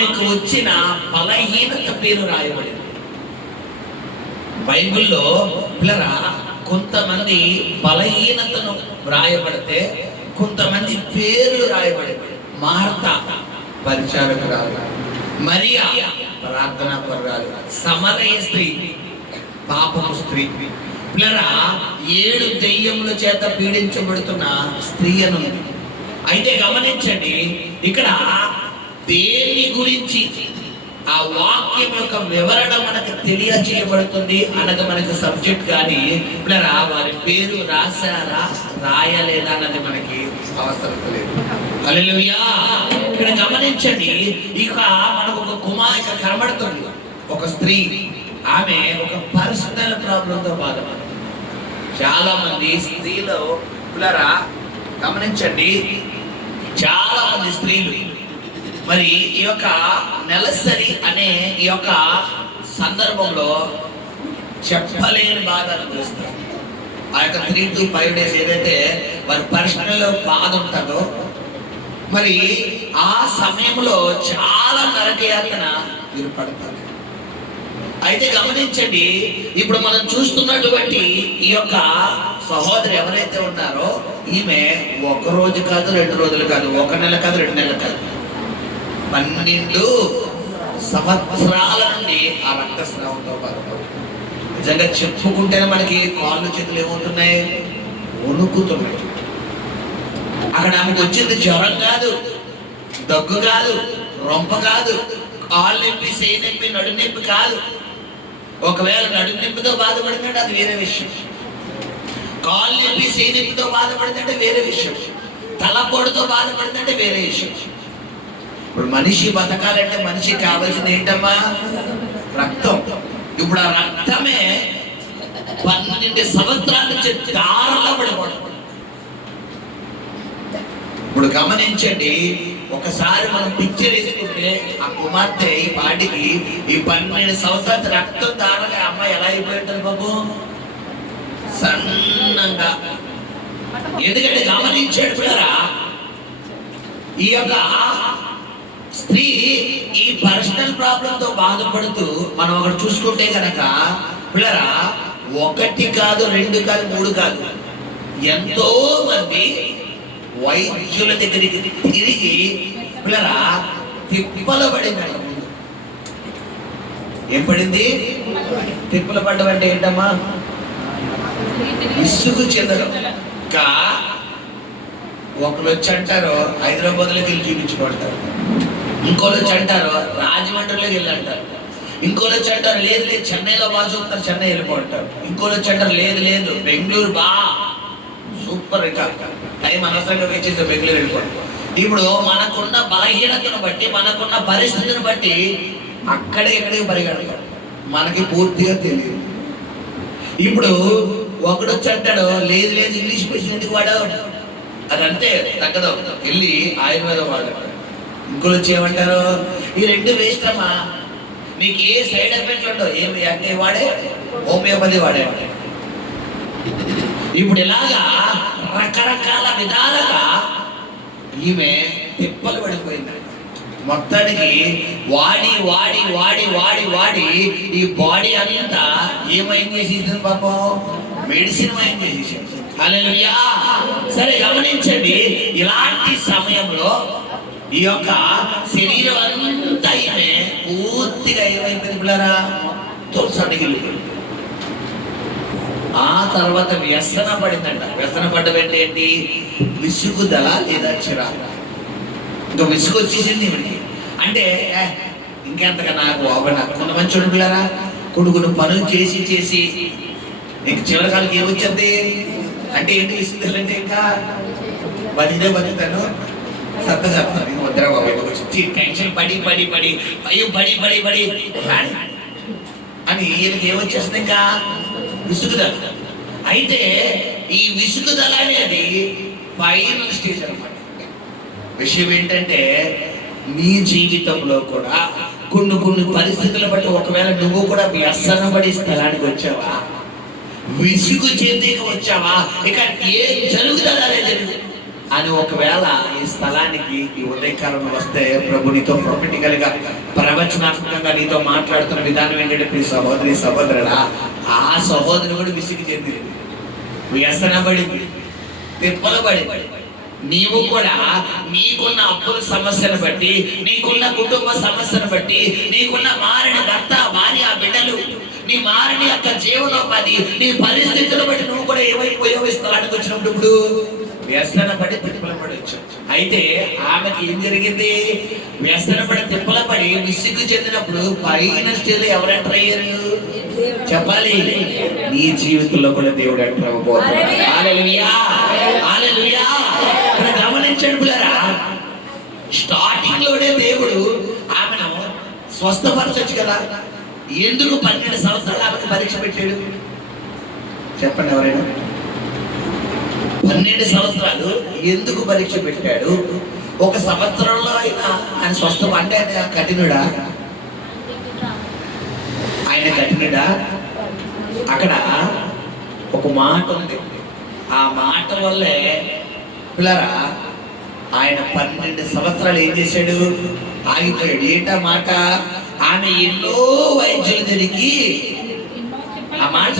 ఆమెకు వచ్చిన బలహీనత పేరు రాయబడింది బైబిల్లో. పిల్లరా, కొంతమంది బలహీనతను రాయబడితే కొంతమంది పేర్లు రాయబడింది. మార్తా పరిచారకురాలు, మరియా ప్రార్థనా పరురాలు, సమరయ స్త్రీ పాపపు స్త్రీ. పిల్లరా, 7 దెయ్యముల చేత పీడించబడుతున్న స్త్రీ అని. అయితే గమనించండి, ఇక్కడ దేని గురించి ఆ వాక్యం యొక్క వివరణ మనకు తెలియజేయబడుతుంది అనగా మనకు సబ్జెక్ట్. కానీ పిల్లరా, వారి పేరు రాశారా రాయలేదా అన్నది మనకి అవసరం లేదు. హల్లెలూయా. ఇక్కడ గమనించండి, ఇక మనకు ఒక కుమార్తె కనబడుతుంది, ఒక స్త్రీ. ఆమె ఒక పర్సనల్ ప్రాబ్లంతో బాధపడుతుంది. చాలా మంది స్త్రీలు పిల్లరా గమనించండి, చాలా మంది స్త్రీలు మరి ఈ యొక్క నెలసరి అనే ఈ యొక్క సందర్భంలో చెప్పలేని బాధ అనుభవిస్తారు. ఆ యొక్క 3 to 5 days ఏదైతే వారి పర్సనల్ బాధ ఉంటుందో, మరి ఆ సమయంలో చాలా నరకయాతన మీరు పడతారు. అయితే గమనించండి, ఇప్పుడు మనం చూస్తున్నటువంటి ఈ యొక్క సహోదరి ఎవరైతే ఉన్నారో, ఈమె 1 రోజు కాదు, 2 రోజులు కాదు, 1 నెల కాదు, 2 నెలలు కాదు, 12 సంవత్సరాల నుండి ఆ రక్తస్రావంతో బాధపడుతుంది. నిజంగా చెప్పుకుంటేనే మనకి కాళ్ళు చేతులు ఏమవుతున్నాయి, వణుకుతున్నాయి. అక్కడ ఆమెకు వచ్చింది జ్వరం కాదు, దగ్గు కాదు, రొంప కాదు, కాళ్ళు నొప్పి, చేయి నొప్పి, నడు నొప్పి కాదు. ఒకవేళ నడు నొప్పితో బాధపడుతుంటే అది వేరే విషయం. కాళ్ళు నొప్పి, చేయి నొప్పితో బాధపడుతుంటే వేరే విషయం. తలపోటుతో బాధపడుతుంటే వేరే విషయం. ఇప్పుడు మనిషి బతకాలంటే మనిషికి కావాల్సింది ఏంటమ్మా? రక్తం. ఇప్పుడు ఆ రక్తమే 12 సంవత్సరాల నుంచి దారులో పడిపోవడం. ఇప్పుడు గమనించండి, ఒకసారి మనం పిక్చర్ వేసుకుంటే ఆ కుమార్తె ఈ పాటికి ఈ 12 సంవత్సరాల రక్తం దారగా అమ్మాయి ఎలా అయిపోయి ఉంటుంది బాబు, సన్నంగా. ఎందుకంటే గమనించాడు పిల్లరా, ఈ యొక్క స్త్రీ ఈ పర్సనల్ ప్రాబ్లంతో బాధపడుతూ మనం ఒకటి చూసుకుంటే కనుక పిల్లరా, 1 కాదు, 2 కాదు, 3 కాదు, ఎంతో మంది వైద్యుల దగ్గరికి తిరిగి పిల్లరా తిప్పలు పడింది. ఏం పడింది? తిప్పలు పడ్డం అంటే ఏంటమ్మా? విసుగు చెందడం. ఇంకా ఒకరు వచ్చి అంటారు హైదరాబాద్లోకి వెళ్ళి చూపించుకుంటారు, ఇంకోళ్ళు వచ్చి అంటారు రాజమండ్రిలోకి వెళ్ళి అంటారు, ఇంకోళ్ళు వచ్చి అంటారు లేదు లేదు చెన్నైలో బాగా చూపుతారు, చెన్నై వెళ్ళిపోతారు, ఇంకోళ్ళు వచ్చి అంటారు లేదు లేదు బెంగళూరు బా సూపర్, ఇంకా టైం అనవసరంగా వేచేసి బెంగళూరు వెళ్ళిపోతారు. ఇప్పుడు మనకున్న బలహీనతను బట్టి, మనకున్న పరిస్థితిని బట్టి అక్కడే ఎక్కడికి పరిగెడతారు, మనకి పూర్తిగా తెలియదు. ఇప్పుడు ఒకడు వచ్చి అంటాడు లేదు లేదు ఇంగ్లీష్ మెడిసిన్ ఎందుకు వాడావు, అదంతే తగ్గదు, వెళ్ళి ఆయుర్వేదం వాడాడు. ఇంకోళ్ళు వచ్చి ఏమంటారు ఈ 2 వేస్ట్ అమ్మా, నీకు ఏ సైడ్ ఎఫెక్ట్లు ఉండవు, ఏమి అంటే వాడే హోమియోపతి వాడే. ఇప్పుడు ఇలాగా రకరకాల విధాలుగా ఈమె తిప్పలు పడిపోయింది. మొత్తానికి వాడి వాడి వాడి వాడి వాడి ఈ బాడీ అంతా ఏమైంది చేసేసింది పాపం, మెడిసిన్ మైండ్ చేసేసింది. హల్లెలూయా. సరే గమనించండి, ఇలాంటి సమయంలో ఈ యొక్క శరీరం అంతా ఈమె పూర్తిగా ఏమైపోయింది పిల్లరా, తోసడిగిలిపోయింది. ఆ తర్వాత వ్యసన పడిందంట. వ్యసన పడ్డం ఏంటి? విసుగుదల లేదా చిరాకు. ఇంకా విసుగు వచ్చేసింది ఈమెకి. అంటే ఇంకెంతగా నాకు కొంత మంచి పిల్లరా, కొన్ని పనులు చేసి చేసి నీకు చివరి కాలకి ఏమొచ్చింది అంటే ఏంటి విసుగుదల అంటే, ఇంకా బతుకుతాను సత్త చెప్తాను వద్దరా బాబు, టెన్షన్ పడి పడి పడి అయ్యో పడి పడి పడి అని ఈయనకి ఏమొచ్చేస్తుంది, ఇంకా విసుగుదల. అయితే ఈ విసుగుదల అనేది ఫైనల్ స్టేజ్ అన్నమాట. విషయం ఏంటంటే నీ జీవితంలో కూడా కొన్ని పరిస్థితుల బట్టి ఒకవేళ నువ్వు కూడా వ్యసనపడి స్థలానికి వచ్చావా, విసుగు చెందికి వచ్చావా, ఇక ఏం జరుగుతుందా అనేది అని ఒకవేళ ఈ స్థలానికి ఈ ఉదయకాలం వస్తే ప్రభు నీతో ప్రొఫెటికల్ గా ప్రవచనాత్మకంగా నీతో మాట్లాడుతున్న విధానం ఏంటంటే ప్రియ సహోదరి సహోదరుడా, ఆ సహోదరు కూడా విసిగి చెందింది, వ్యసనపడింది, తిప్పలబడింది. నీవు కూడా నీకున్న అప్పుల సమస్యను బట్టి, నీకున్న కుటుంబ సమస్యను బట్టి, నీకున్న మారని భర్త భార్య బిడ్డలు, నీ మారని యొక్క జీవనోపాధి, నీ పరిస్థితులు బట్టి నువ్వు కూడా ఏమైపోయావు ఈ స్థలానికి వచ్చినప్పుడు వ్యసనపడి తిప్పలపడి వచ్చావు. అయితే ఆమెకి ఏం జరిగింది? వ్యసనపడి తిప్పలపడి విసుగు చెందినప్పుడు పైన స్టేజ్ ఎవరు ఎంటర్ అయ్యారు చెప్పాలి? నీ జీవితంలో కూడా దేవుడు ఎంటర్ అవ్వబోతున్నాడు. హల్లెలూయా, హల్లెలూయా. గమనించండి పిల్లరా, స్టార్టింగ్ లోనే దేవుడు ఆమెను స్వస్థపరచొచ్చు కదా. ఎందుకు 12 సంవత్సరాలు ఆమెకు పరీక్ష పెట్టాడు చెప్పండి ఎవరైనా? 12 సంవత్సరాలు ఎందుకు పరీక్ష పెట్టాడు? ఒక సంవత్సరంలో ఆయన స్వస్థం అంటే ఆయన కఠినుడా? ఆయన కఠినుడా? అక్కడ ఒక మాట ఉంది, ఆ మాట వల్లే పిల్లరా ఆయన 12 సంవత్సరాలు ఏం చేశాడు? ఆగిపోయాడు. ఏంటా మాట? ఆమె ఎన్నో వైద్యులు తిరిగి, ఆ మాట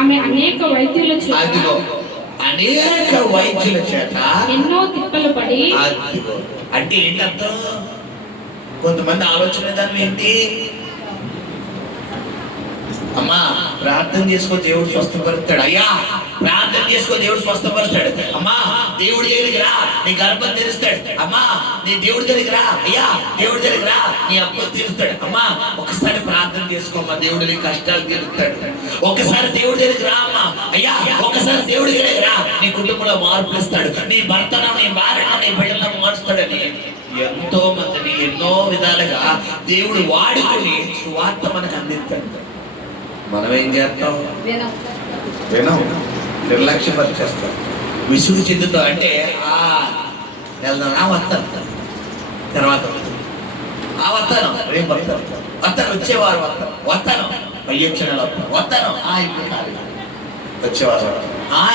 ఆమె అనేక వైద్యుల చేత, అదిగో అనేక వైద్యుల చేత ఎన్నో తిప్పలు పడి, అదిగో అంటే ఏంటర్థం? కొంతమంది ఆలోచన విధానం ఏంటి? అమ్మా ప్రార్థన చేసుకో దేవుడు స్వస్థపరుస్తాడు, అయ్యా ప్రార్థన చేసుకో దేవుడు స్వస్థపరుస్తాడు, అమ్మా దేవుడి దగ్గరికి రా నీ గర్భం తెరుస్తాడు, అమ్మా నీ దేవుడి దగ్గరికి రా, అయ్యా దేవుడి దగ్గరికి రా నీ అప్పులు తీరుస్తాడు, అమ్మా ఒకసారి ప్రార్థన చేసుకోమ్మా దేవుడు నీ కష్టాలు తీరుస్తాడు, ఒకసారి దేవుడి దగ్గరికి రా అమ్మా, అయ్యా ఒకసారి దేవుడి దగ్గరికి రా నీ కుటుంబంలో మార్పులు ఇస్తాడు, నీ భర్తను నీ భార్యను నీ బిడ్డలను మారుస్తాడని ఎంతో మందిని ఎన్నో విధాలుగా దేవుడు వాడుకొని సువార్త మనకు అందిస్తాడు. మనం ఏం చేస్తాం? వినం, నిర్లక్ష్యపరిచేస్తాం, విసుగు చెందుతాం. అంటే వెళ్దాం, వస్తాను తర్వాత వస్తాను, రేపు వస్తాను వచ్చేవారు వస్తాను పయ్యక్షణాలు వస్తాను ఇప్పుడు కాదు వచ్చేవారు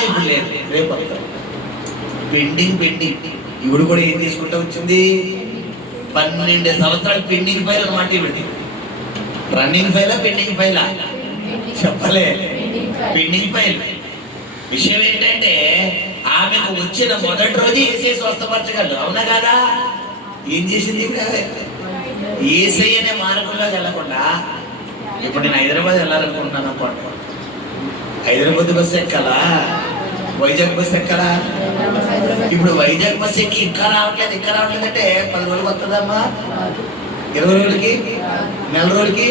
ఇప్పుడు లేదు రేపు వస్తాను. పెండింగ్. ఇవిడు కూడా ఏం తీసుకుంటూ వచ్చింది? 12 సంవత్సరాలు పెండింగ్ ఫైల్ అన్నమాట. ఇవిడి రన్నింగ్ ఫైలా పెండింగ్ ఫైలా చెప్పలే? Pending file. విషయం ఏంటంటే ఆమెకు వచ్చిన మొదటి రోజు ఏసై స్వస్థపరచగలరు, అవునా కాదా? ఏం చేసింది? ఏసై అనే మార్గంలోకి వెళ్ళకుండా, ఇప్పుడు నేను హైదరాబాద్ వెళ్ళాలనుకుంటున్నాను అనుకోండి, హైదరాబాద్ బస్సు ఎక్కాలా వైజాగ్ బస్సు ఎక్కాలా? ఇప్పుడు వైజాగ్ బస్సు ఎక్కి ఇంకా రావట్లేదు అంటే 10 రోజులకు వస్తుందమ్మా, 20 రోజులకి, నెల రోజులకి,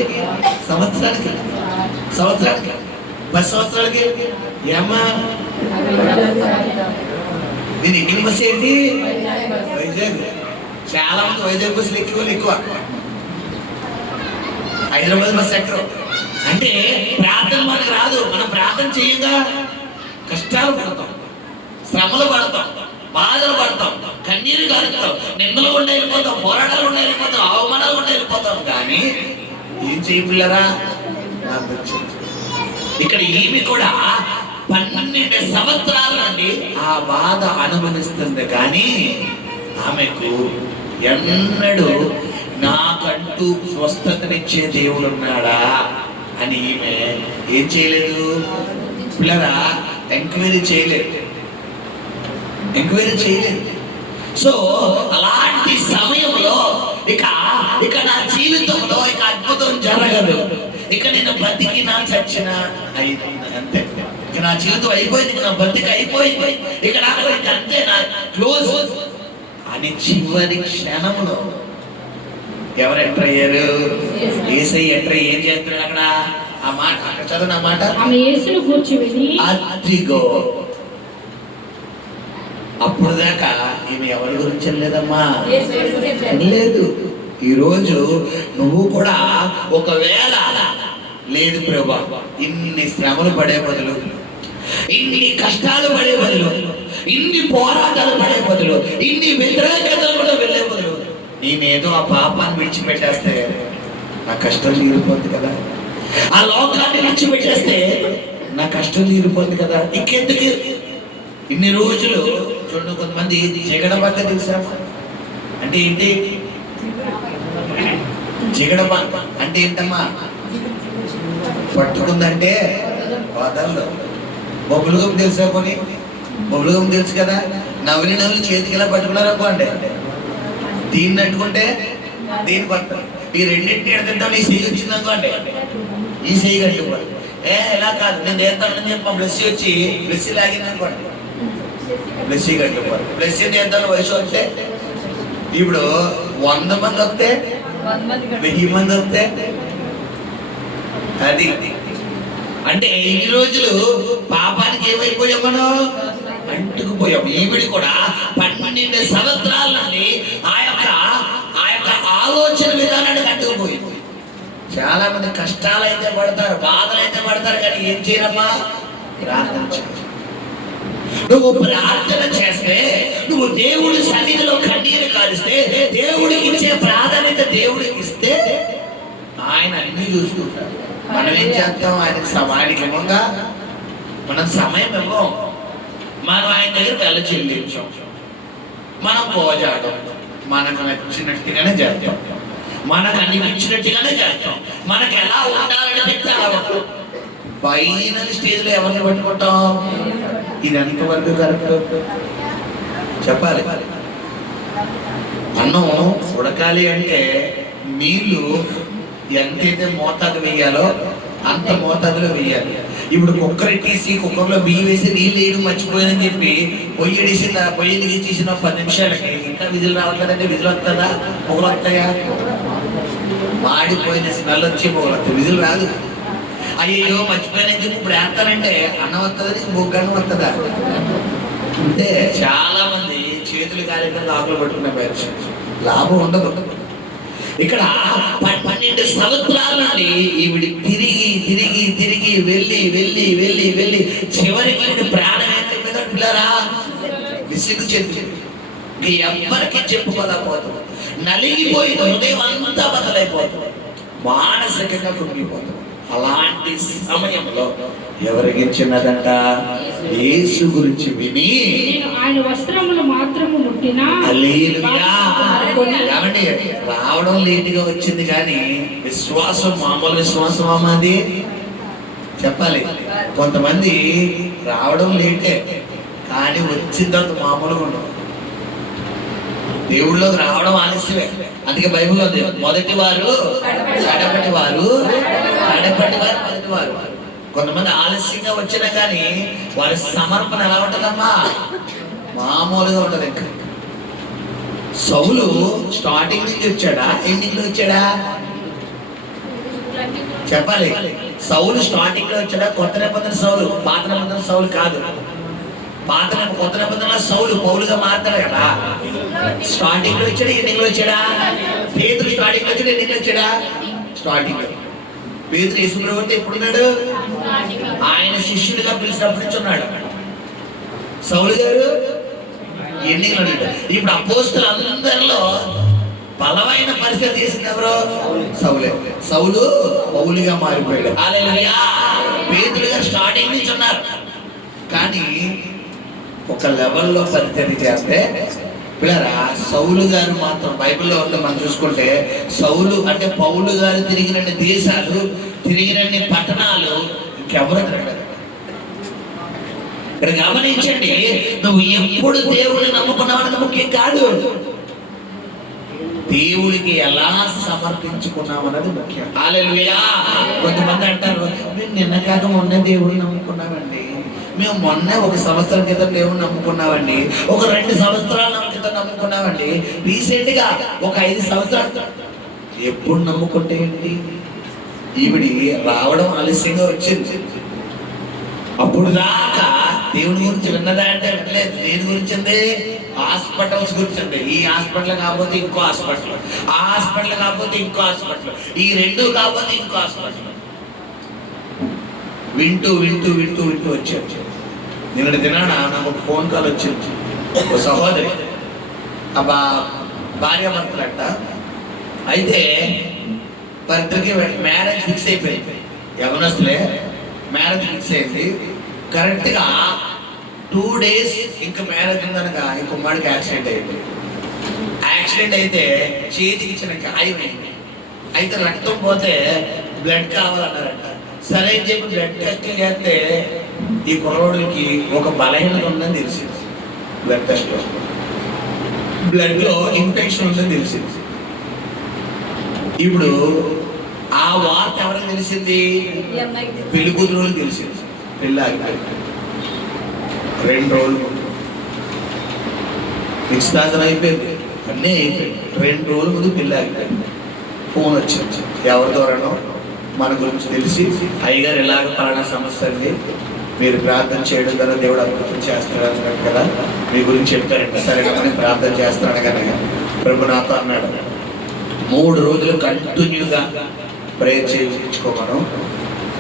సంవత్సరానికి 10 సంవత్సరాలకి. ఏమ్మా నేను ఎక్కిన బస్సు ఏంటి? వైజాగ్. చాలా మంది వైజాగ్ బస్సులు ఎక్కువ హైదరాబాద్ బస్సు ఎక్కరు. అంటే ప్రార్థన మనకు రాదు, మనం ప్రార్థన చేయంగా కష్టాలు పడతాం, శ్రమలు పడతాం, బాధలు పడతాం, కన్నీరు కాలుతాం, నిందలు కూడా వెళ్ళిపోతాం, పోరాటాలు కూడా వెళ్ళిపోతాం, అవమానాలు కూడా వెళ్ళిపోతాం. కానీ ఏం చేయలేరా? ఇక్కడ ఈమె కూడా 12 సంవత్సరాల నుండి ఆ బాధ అనుభవిస్తుంది. కానీ ఆమెకు ఎన్నడూ నాకంటూ స్వస్థతనిచ్చే దేవుడు ఉన్నాడా అని ఈమె ఏం చేయలేదు పిల్లరా? ఎంక్వైరీ చేయలేదు. సో అలాంటి సమయంలో ఇక నా జీవితంలో ఇక అద్భుతం జరగదు, ఇక నేను బతికినా చచ్చినా అయిపోయింది అంతే, ఇక నా జీవితం అయిపోయింది, నా బతికి అయిపోయింది, ఇక నాకు అంతే, నా క్లోజ్ అని చివరి క్షణంలో ఎవరు ఎంటర్ అయ్యారు? యేసై ఎంటర్. ఏం చేస్తున్నాడు అక్కడ? ఆ మాట అక్కడ చదువు, నా మాట. అదిగో అప్పుడు దాకా ఈమె ఎవరి గురించి లేదమ్మా, లేదు. ఈరోజు నువ్వు కూడా ఒకవేళ లేదు ప్రభా, ఇన్ని శ్రమలు పడే బదులు, ఇన్ని కష్టాలు పడే బదులు, ఇన్ని పోరాటాలు పడే బదులు, ఇన్ని వ్యతిరేకతలు కూడా వెళ్ళే బదులు నేనేదో ఆ పాపాన్ని విడిచిపెట్టేస్తే నా కష్టం తీరిపోద్ది కదా, ఆ లోకాన్ని విడిచిపెట్టేస్తే నా కష్టం తీరిపోద్ది కదా, ఇంకెందుకు ఇన్ని రోజులు చూడండి, కొంతమంది జిగడబంక తెలుసా అంటే ఏంటి? జిగడబంక అంటే ఏంటమ్మా? పట్టుకుందంటే వదలదు. బొబ్బులుగం తెలుసా? కొని బొబ్బులుగం తెలుసు కదా, నవ్వులు చేతికి ఇలా పట్టుకున్నారు అనుకోండి, దీన్ని అట్టుకుంటే దీన్ని పడతారు. ఈ రెండింటిని ఎడతింటాం, ఈ చెయ్యి వచ్చింది అనుకోండి, ఈ చెయ్యి కట్టుకోండి. ఇలా కాదు, నేను చేస్తానని చెప్పి మా బ్లెస్సీ వచ్చి బ్లెస్సీ లాగింది అనుకోండి, బ్లెస్సీ కట్టుకోవాలి. బ్లెస్సీ చేద్దాం వయసు వస్తే, ఇప్పుడు 100 మంది వస్తే 1000 మంది వస్తే అది అంటే ఈ రోజులు పాపానికి ఏమైపోయాం మనం? అంటుకుపోయాం. ఈవిడి కూడా 12 సంవత్సరాల నుండి ఆ యొక్క ఆలోచన విధానానికి అంటుకుపోయింది. చాలా మంది కష్టాలు అయితే పడతారు, బాధలు అయితే పడతారు, కానీ ఏం చేయరమ్మా? ప్రార్థన చేయాలి. నువ్వు ప్రార్థన చేస్తే, నువ్వు దేవుడి సన్నిధిలో కన్నీరు కారిస్తే, దేవుడికి ఇచ్చే ప్రాధాన్యత దేవుడికి ఇస్తే ఆయన అన్ని చూసుకుంటాడు. మనం ఏం చేస్తాం? ఆయనకి ఇవ్వంగా మనం సమయం ఇవ్వం. మనం ఆయన దగ్గర వెళ్ళ చెల్లించాం, మనం పోజాడం, మనకు నచ్చినట్టుగానే చేద్దాం, మనకు అనిపించినట్టుగానే చేద్దాం, మనకు ఎలా ఉండాలనిపిస్తే అలా ఉంటాం. ఫైనల్ స్టేజ్ లో ఎవరిని పట్టుకుంటాం? ఇది ఎంతవరకు కరెక్ట్ చెప్పాలి? అన్నం ఉడకాలి అంటే నీళ్లు ఎంతైతే మోతాదు వేయాలో అంత మోతాదులో వేయాలి. ఇప్పుడు కుక్కర్ ఎట్టేసి కుక్కర్లో బియ్యం వేసి నీళ్ళు వేయడం మర్చిపోయానని చెప్పి పొయ్యి తీసేసిన 10 నిమిషాలకి ఇంకా విధులు రావట్లేదంటే విధులు వస్తుందా? పొగలు వస్తాయా? మాడిపోయిన స్మెల్ వచ్చి పొగలు వస్తాయి, విధులు రాదు. అయ్యో మర్చిపోయానని చెప్పి ఇప్పుడు వేస్తానంటే అన్నం వస్తుందని బొగ్గన్నం వస్తుందా? అంటే చాలా మంది చేతులు కాలేకుండా ఆకులు పట్టుకునే పేరు లాభం ఉండదు. ఇక్కడ 12 సంవత్సరాల నుండి ఈవిడి తిరిగి తిరిగి తిరిగి వెళ్ళి వెళ్ళి వెళ్ళి వెళ్ళి చివరికి ప్రాణం మీద పిల్లరా విసుగు చెంది ఎవ్వరికి చెప్పుకోలేకపోతుంది, నలిగిపోయి హృదయం అంతా బదలైపోతుంది, మానసికంగా కుంగిపోతుంది. అలాంటి సమయంలో ఎవరికి చిన్నదంట? యేసు గురించి విని ఆయన వస్త్రములు మాత్రము ముట్టినా ఏమండి రావడం లేటుగా వచ్చింది, కానీ విశ్వాసం మామూలు విశ్వాసం అమ్మది చెప్పాలి. కొంతమంది రావడం లేటే కానీ వచ్చిన తర్వాత మామూలుగా ఉండవు. దేవుళ్ళలోకి రావడం ఆలస్యమే. అందుకే బైబిల్లో ఉంది, మొదటి వారు కడపటి వారు, కడపటి వారు మొదటి వారు. కొంతమంది ఆలస్యంగా వచ్చినా కానీ వారి సమర్పణ ఎలా ఉంటుందమ్మా? మామూలుగా ఉంటది. ఇంకా సౌలు స్టార్టింగ్ నుంచి వచ్చాడా, ఎండింగ్ లో వచ్చాడా? చెప్పాలి. సౌలు స్టార్టింగ్ లో వచ్చాడా? కొత్త నిబంధన సౌలు, పాత నిబంధన సౌలు కాదు. కొత్త నిబంధన సౌలు పౌలుగా మారుతాడు కదా. స్టార్టింగ్ లో వచ్చాడా, ఎండింగ్ లో వచ్చాడా? పేతురు స్టార్టింగ్ లో వచ్చాడా, ఎండింగ్ లో వచ్చాడా? స్టార్టింగ్ లో. పేతురు యేసుప్రభు అంటే ఎప్పుడున్నాడు? ఆయన శిష్యుడిగా పిలిచినప్పటి నుంచి ఉన్నాడు. సౌలు గారు ఎండింగ్ లో ఉన్నాడు. ఇప్పుడు అపోస్తులు అందరిలో బలమైన పరిస్థితి చేసింది ఎవరు? సౌలే. సౌలు పౌలుగా మారిపోయాడు. హల్లెలూయా. పేతురు గారు స్టార్టింగ్ నుంచి ఉన్నారు, కానీ ఒక లెవెల్లో పరిచయం చేస్తే పిల్లరా సౌలు గారు మాత్రం బైబిల్లో ఉంటే మనం చూసుకుంటే, సౌలు అంటే పౌలు గారు తిరిగినన్ని దేశాలు, తిరిగినన్ని పట్టణాలు ఇంకెవరు తిరగలేదు. ఇక్కడ గమనించండి, నువ్వు ఎప్పుడు దేవుడిని నమ్ముకున్నావన్నది ముఖ్యం కాదు, దేవుడికి ఎలా సమర్పించుకున్నామన్నది ముఖ్యం. హల్లెలూయా. కొంతమంది అంటారు, మేము నిన్న కాక మొన్న దేవుడిని నమ్ముకున్నామండి, మేము మొన్న 1 సంవత్సరం క్రితం దేవుడిని నమ్ముకున్నామండి, ఒక 2 సంవత్సరాల క్రితం నమ్ముకున్నామండి, రీసెంట్ గా ఒక 5 సంవత్సరాలు. ఎప్పుడు నమ్ముకుంటే ఏంటి? ఈవిడి రావడం ఆలస్యంగా వచ్చింది. అప్పుడు దాకా దేవుడి గురించి విన్నదా అంటే వినలేదు. దేని గురించి? హాస్పిటల్స్ గురించి. ఈ హాస్పిటల్ కాకపోతే ఇంకో హాస్పిటల్, ఆ హాస్పిటల్ కాకపోతే ఇంకో హాస్పిటల్, ఈ 2 కాకపోతే ఇంకో హాస్పిటల్. వింటూ వింటూ వింటూ వింటూ వచ్చాడు. నిన్నటి దినాన నాకు ఒక ఫోన్ కాల్ వచ్చింది. ఒక సహోదరి భార్య భర్తలంట. అయితే వారిద్దరికి మ్యారేజ్ ఫిక్స్ అయిపోయింది. యవనస్తులే, మ్యారేజ్ ఫిక్స్ అయింది. కరెక్ట్గా 2 days ఇంకా మ్యారేజ్ ఉందనగా ఈ కుమ్మాడికి యాక్సిడెంట్ అయింది. యాక్సిడెంట్ అయితే చేతికి చిన్న గాయమైంది. అయితే రక్తం పోతే బ్లడ్ కావాలన్నారంట. సరే అని చెప్పి బ్లడ్ టెస్ట్ చేస్తే ఈ కుర్రోడికి ఒక బలహీనత ఉందని తెలిసింది. బ్లడ్ టెస్ట్ లో బ్లడ్ లో ఇన్ఫెక్షన్ ఉందని తెలిసింది. ఇప్పుడు ఆ వార్త ఎవరికి తెలిసింది? పెళ్లి కూతురు తెలిసింది. పెళ్ళి ఆగిపోయింది. 2 రోజులు నిశ్చితార్థం అయిపోయింది, అన్నీ అయిపోయింది. 2 రోజుల ముందు పెళ్ళి ఆగిపోయింది. ఫోన్ వచ్చింది. ఎవరి ద్వారానో మన గురించి తెలిసి, అయ్యగారు ఇలాగ పలానా సమస్య అండి, మీరు ప్రార్థన చేయడం ద్వారా దేవుడు అద్భుతం చేస్తాడు అన్నాడు కదా, మీ గురించి చెప్తారంట. సరేగా మనం ప్రార్థన చేస్తాడు కదా. ప్రభు నాతో అన్నాడు 3 రోజులు కంటిన్యూగా ప్రేయర్ చేయించుకోమను,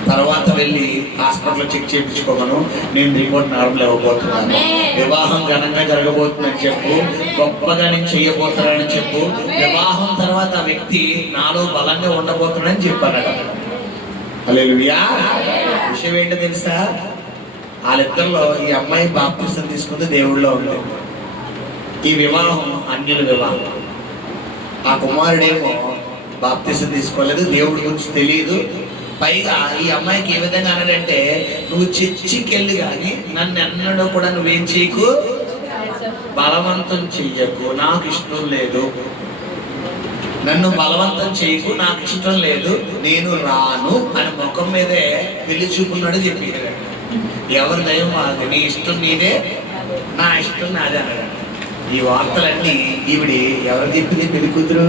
తర్వాత వెళ్ళి హాస్పిటల్లో చెక్ చేయించుకోమను, నేను రిపోర్ట్ నార్మల్ ఇవ్వబోతున్నాను, వివాహం ఘనంగా జరగబోతుందని చెప్పు, గొప్పగా నేను చెయ్యబోతున్నానని చెప్పు, వివాహం తర్వాత ఆ వ్యక్తి నాలో బలంగా ఉండబోతున్నాడని చెప్పాను. హల్లెలూయా. విషయం ఏంటో తెలుసా? వాళ్ళిద్దరిలో ఈ అమ్మాయి బాప్తిసం తీసుకుంది, దేవుడిలో ఉంది. ఈ వివాహం అన్యుల వివాహం. ఆ కుమారుడేమో బాప్తిసం తీసుకోలేదు, దేవుడి గురించి తెలియదు. పైగా ఈ అమ్మాయికి ఏ విధంగా అన్నాడంటే, నువ్వు చర్చికెళ్ళి కానీ నన్ను ఎన్నడూ కూడా నువ్వేం చేయకు, బలవంతం చెయ్యకు, నాకు ఇష్టం లేదు, నన్ను బలవంతం చేయకు, నాకు ఇష్టం లేదు, నేను రాను అని ముఖం మీదే పెళ్లి చూపున్నాడు చెప్పి. ఎవరి దయం మాది, నీ ఇష్టం నీదే, నా ఇష్టం నాదే అన్నాడు. ఈ వార్తలన్నీ ఈవిడి ఎవరు చెప్పింది? పెళ్లి కూతురు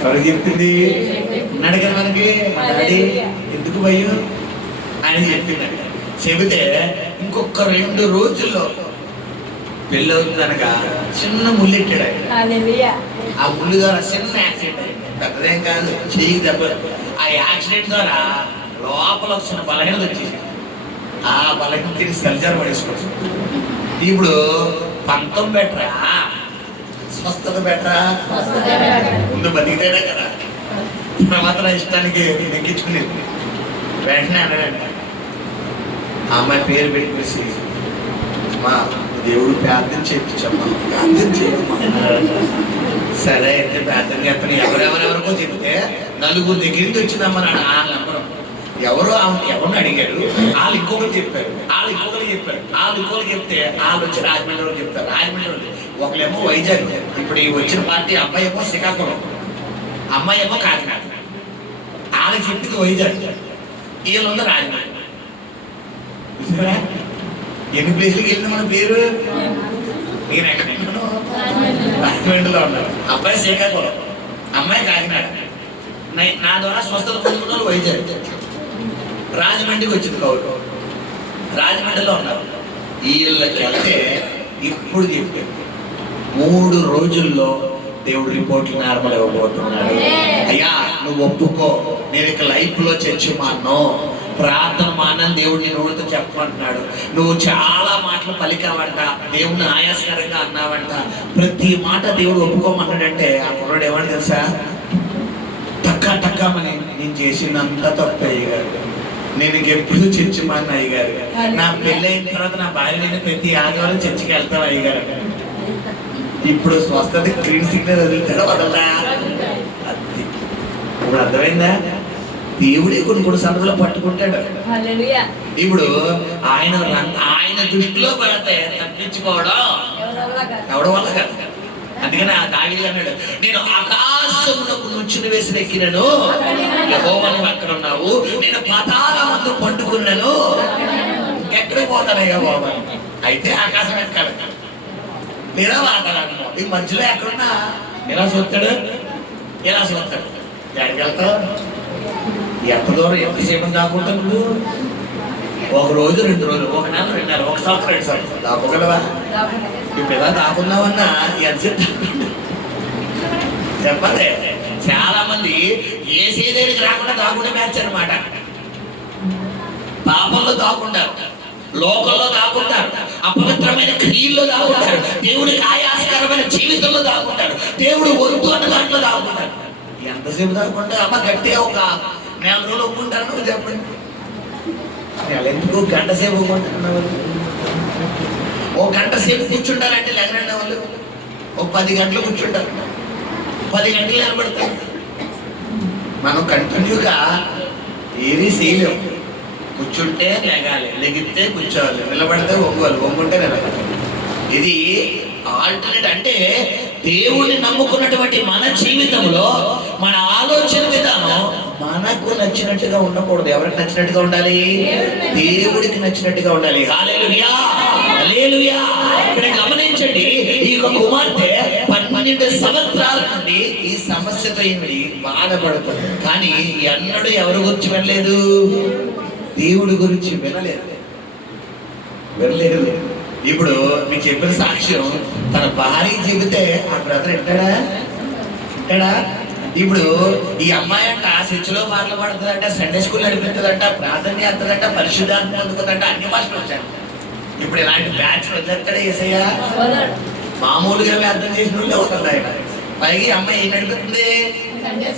ఎవరు చెప్పింది అన్నాడు కదా మనకి. డాడీ ఎందుకు భయం అని చెప్పింది. చెబితే ఇంకొక 2 రోజుల్లో పెళ్ళి అవుతుంది అనగా చిన్న ముళ్ళెట్టాడు ఆయన. ఆ ముళ్ళు ద్వారా చిన్న యాక్సిడెంట్ అయింది, పెద్దదేం కాదు, చెయ్యి దెబ్బ. ఆ యాక్సిడెంట్ ద్వారా లోపల వచ్చిన బలహీనత వచ్చేసి ఆ బలహీనతని సరిజారు పడేసుకోవచ్చు. ఇప్పుడు పంతం బెటరా, స్వస్థత బెటరా? ముందు బతికితేనే కదా తర్వాత ఇష్టానికి నెగ్గించుకునేది. వెంటనే అన్నాడంట, ఆ అమ్మాయి పేరు పెట్టేసి, మా దేవుడు ప్రార్థన చేయించమ్మా, ప్రార్థన చేయమ్మా. సరే అయితే ప్రార్థన చేస్తాను. ఎవరెవరెవరికో చెప్తే 4 దగ్గర నుంచి వచ్చిందమ్మా నాడు. వాళ్ళ నెంబరు ఎవరో ఎవరిని అడిగారు, వాళ్ళు ఇంకొకరు చెప్పారు, వాళ్ళు ఇంకొకరు చెప్పారు, వాళ్ళు ఇంకొకరు చెప్తే వాళ్ళు వచ్చి రాజమండ్రి వాళ్ళు చెప్తారు. రాజమండ్రి ఒకళ్ళేమో వైజాగ్, ఇప్పుడు ఈ వచ్చిన పార్టీ అబ్బాయి ఏమో శ్రీకాకుళం, అమ్మాయి ఏమో కాకినాడ. వాళ్ళకి చెప్పింది వైజాగ్, వీళ్ళుంది రాజమండ్రి. చూసారా ఎన్ని ప్లేసులకి వెళ్ళిన మన పేరు? నేను ఎక్కడ రాజమండ్రిలో ఉన్నాను, అబ్బాయి శ్రీకాకుళం, అమ్మాయి కాకినాడ. నా ద్వారా స్వస్థత పొందుకున్న వాళ్ళు వైజాగ్, రాజమండ్రికి వచ్చింది కౌరు, రాజమండ్రిలో ఉన్నారు. వీళ్ళకి వెళ్తే ఇప్పుడు చెప్పారు 3 రోజుల్లో దేవుడు రిపోర్ట్లు నార్మల్ ఇవ్వబోతున్నాడు. అయ్యా నువ్వు ఒప్పుకో, నేను ఇక లైఫ్ లో చర్చ మాను, ప్రార్థన మానని దేవుడిని నోటితో చెప్పమంటున్నాడు. నువ్వు చాలా మాటలు పలికావంట, దేవుడిని ఆయాస్కరంగా అన్నావంట, ప్రతి మాట దేవుడు ఒప్పుకోమన్నాడంటే ఆ కుర్రాడు ఏమని తెలుసా? టక్కామని నేను చేసినంత తప్పు అయ్యగారు, నేను ఎప్పుడు చర్చి మాన్న అయ్యగారు, నా పెళ్ళి అయిన తర్వాత నా భార్య ప్రతి ఆదివారం చర్చికి వెళ్తాను అయ్యగారు. ఇప్పుడు స్వస్థత గ్రీన్ సిగ్నల్ వదులుతాడో వదలరా? అది ఇప్పుడు అర్థమైందా? దేవుడే కొన్ని సందర్భాలు పట్టుకుంటాడు. ఇప్పుడు ఆయన దృష్టిలో పడితే తప్పించుకోవడం ఎవడ వల్ల కాదు. అందుకని ఆ దావీదు అన్నాడు, నేను ఆకాశమునకు నుంచుని వేసిన ఎక్కినను, యెహోవా నువ్వు అక్కడ ఉన్నావు, నేను పాతాళమందు పండుకున్నాను, ఎక్కడికి పోతానయ్యా బాబా? అయితే ఆకాశం ఎక్కాలి లేదా వాతావరణం, ఈ మధ్యలో ఎక్కడున్నా ఎలా చూస్తాడు, ఎలా చూస్తాడు, ఎక్కడికి వెళ్తావు? ఎంత దూరం ఎంతసేపు దాక్కుంటా నువ్వు? 1 రోజు 2 రోజులు, 1 నెల 2 నెలలు, 1 సంవత్సరం 2 సంవత్సరాలు దాక్కోగలవా? ఇప్పుడు ఎలా దాక్కున్నావన్నా ఎంతసేపు చెప్పండి. చాలా మంది ఏసీ దగ్గరికి రాకుండా దాక్కుంటే మ్యాచ్ అనమాట. పాపంలో దాక్కుంటారు, లోకంలో దాక్కుంటారు, అపవిత్రమైన క్రియల్లో దాక్కుంటారు, దేవుడికి ఆయాసకరమైన జీవితంలో దాక్కుంటారు, దేవుడు వద్దు అన్న దాంట్లో దాక్కుంటారు. ఎంతసేపు దాక్కుంటే అమ్మ గట్టిగా ఒక 4 రోజులు ఒప్పుకుంటారు. నువ్వు చెప్పండి, వాళ్ళు ఎందుకు గంట సేపు ఊరుకుంటున్నారు? ఓ గంట సేపు కూర్చుంటారంటే లేకరండి వాళ్ళు ఓ 10 గంటలు కూర్చుంటారు, 10 గంటలు నిలబడతారు. మనం కంటిన్యూగా ఏమీ చేయలేము. కూర్చుంటే లేగాలి, లెగితే కూర్చోవాలి, నిలబడితే ఒంగోలు, ఒంగుంటే నిలబడాలి. ఇది ఆల్టర్నేట్. అంటే దేవుణ్ణి నమ్ముకున్నటువంటి మన జీవితంలో మన ఆలోచన విధానం మనకు నచ్చినట్టుగా ఉండకూడదు. ఎవరికి నచ్చినట్టుగా ఉండాలి? దేవుడికి నచ్చినట్టుగా ఉండాలి. హల్లెలూయా, హల్లెలూయా. ఇక్కడ గమనించండి, ఈ యొక్క కుమార్తె 12 సంవత్సరాల నుండి ఈ సమస్యతో ఏమిటి బాధపడుతుంది. కానీ ఎన్నడూ ఎవరి గురించి వినలేదు? దేవుడి గురించి వినలేదు. ఇప్పుడు మీకు చెప్పిన సాక్ష్యం తన భార్య చెబితే ఆ బ్రదర్ వింటాడా? ఇప్పుడు ఈ అమ్మాయి అంట చర్చిలో పాటలు పాడుతుందంట, సండే స్కూల్ నడిపిస్తుందంట, ప్రార్థన చేస్తుందంట, పరిశుద్ధాత్మ పొందుకుందంట, అన్ని భాషలు వచ్చాడు. ఇప్పుడు ఇలాంటి బ్యాచ్ వద్దక్కడే ఏసయ్యా మామూలుగా అర్థం చేసిన వాళ్ళే అవుతుంది ఆయన. పైగా అమ్మాయి ఏం నడుపుతుంది?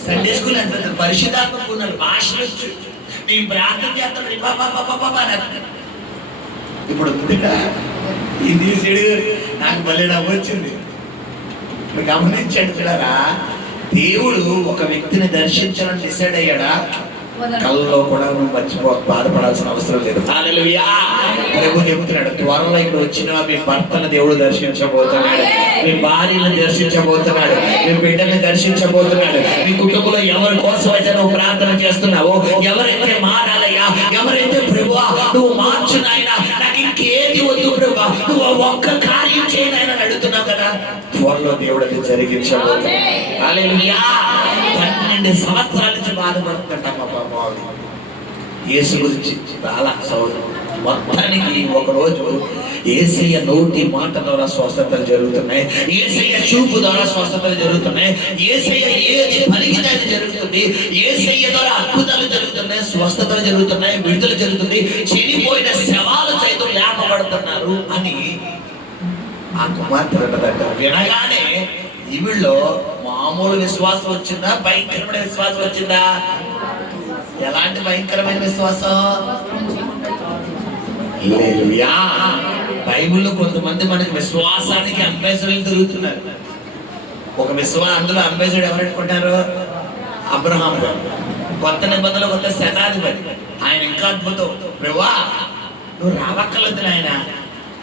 సండే స్కూల్ నడిపిస్తుంది, పరిశుద్ధాత్మ పొందాలి, భాషలు వచ్చు, నేను ప్రార్థన చేస్తాను. ఇప్పుడు ఇది చెడు నాకు భలే నవ్వు వచ్చింది. గమనించండి పిల్లరా, దేవుడు ఒక వ్యక్తిని దర్శించాలని డిసైడ్ అయ్యాడా? కళ్ళలో కూడా నువ్వు బాధపడాల్సిన అవసరం లేదు. హల్లెలూయా. ప్రభు చెబుతున్నాడు, త్వరలో ఇక్కడ వచ్చిన మీ భర్తను దేవుడు దర్శించబోతున్నాడు, మీ భార్యను దర్శించబోతున్నాడు, మీ బిడ్డని దర్శించబోతున్నాడు. మీ కుటుంబంలో ఎవరి కోసం అయితే నువ్వు ప్రార్థన చేస్తున్నావో, ఎవరైతే మారాలయ్యా, ఎవరైతే ప్రభువా నువ్వు మార్చు నాయనా, నాకు ఇంకేది వద్దు ప్రభువా, నువ్వు ఒక్క కార్యం చేయనైనా అడుగుతున్నావు కదా, త్వరలో దేవుడు అది జరిగించబోతున్నాడు. హల్లెలూయా. 12 సంవత్సరాల నుంచి బాధపడుతుంట మా బాబు యేసు గురించి చాలా సౌదం. మొత్తానికి ఒకరోజు యేసయ్య నోటి మాట ద్వారా స్వస్థతలు జరుగుతున్నాయి, యేసయ్య చూపు ద్వారా స్వస్థతలు జరుగుతున్నాయి, యేసయ్య ఏది పలికితే అది జరుగుతుంది, యేసయ్య ద్వారా అద్భుతాలు జరుగుతున్నాయి, స్వస్థతలు జరుగుతున్నాయి, విడుదల జరుగుతుంది, చనిపోయిన శవాలు సైతం లేపబడుతున్నారు అని ఆ కుమార్తె అంటదంట. వినగానే ఈవిళ్ళో మామూలు విశ్వాసం వచ్చిందా, భయంకరమైన విశ్వాసం వచ్చిందా? ఎలాంటి భయంకరమైన విశ్వాసం? హల్లెలూయా. బైబిల్లో కొంతమంది మనకి విశ్వాసానికి అంబేద్కర్లు తిరుగుతున్నారు. ఒక అందులో అంబేద్కర్ ఎవరు అనుకుంటారు? అబ్రహాం గారు. కొత్త నిబంధనలో కొత్త శతాధిపతి. ఆయన ఇంకా అద్భుతం. ప్రభువా నువ్వు రావక్కర్లేదు ఆయన,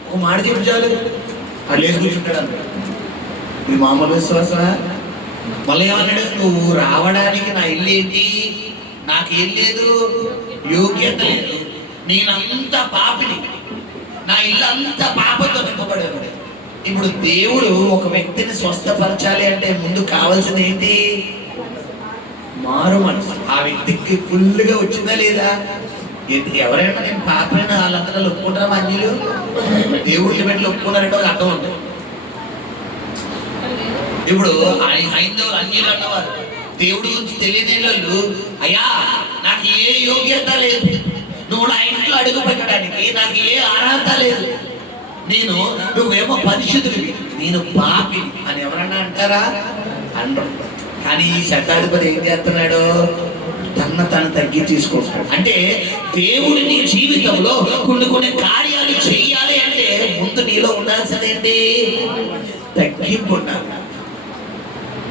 ఒక మాట చెప్పు చాలు, అది లేచి కూర్చుంటాడు అన్నాడు. ఇది మామూలు విశ్వాసమా? మళ్ళీ ఏమన్నాడు? నువ్వు రావడానికి నా ఇల్లు ఏంటి, నాకేం లేదు, యోగ్యత లేదు, నేనంత పాపిని, నా ఇల్లు అంత పాపంతో నింపబడేది. ఇప్పుడు దేవుడు ఒక వ్యక్తిని స్వస్థపరచాలి అంటే ముందు కావాల్సింది ఏంటి? మారు మనసు. ఆ వ్యక్తికి ఫుల్గా వచ్చిందా లేదా? ఎవరైనా నేను పాపైన వాళ్ళందరూ ఒప్పుకుంటారా? అన్యులు దేవుడిని పెట్టి ఒప్పుకున్నారంటే ఒక అర్థం ఉంటుంది. ఇప్పుడు హైందవులు అన్యులు అన్నవారు దేవుడి గురించి తెలియని వాళ్ళు, అయ్యా నాకు ఏ యోగ్యత లేదు, నువ్వు నా ఇంట్లో అడుగు పెట్టడానికి నాకు ఏ అర్హత లేదు, నువ్వేమో పరిశుద్ధుడివి, నేను పాపి అని ఎవరన్నా అంటారా? అంటారు. కానీ ఈ శతాధిపతి ఏం చేస్తున్నాడు? తను తగ్గి తీసుకుంటున్నాడు. అంటే దేవుడి నీ జీవితంలో కొన్ని కార్యాలు చెయ్యాలి అంటే ముందు నీలో ఉండాల్సిందేంటి? తగ్గింపు ఉండాలి,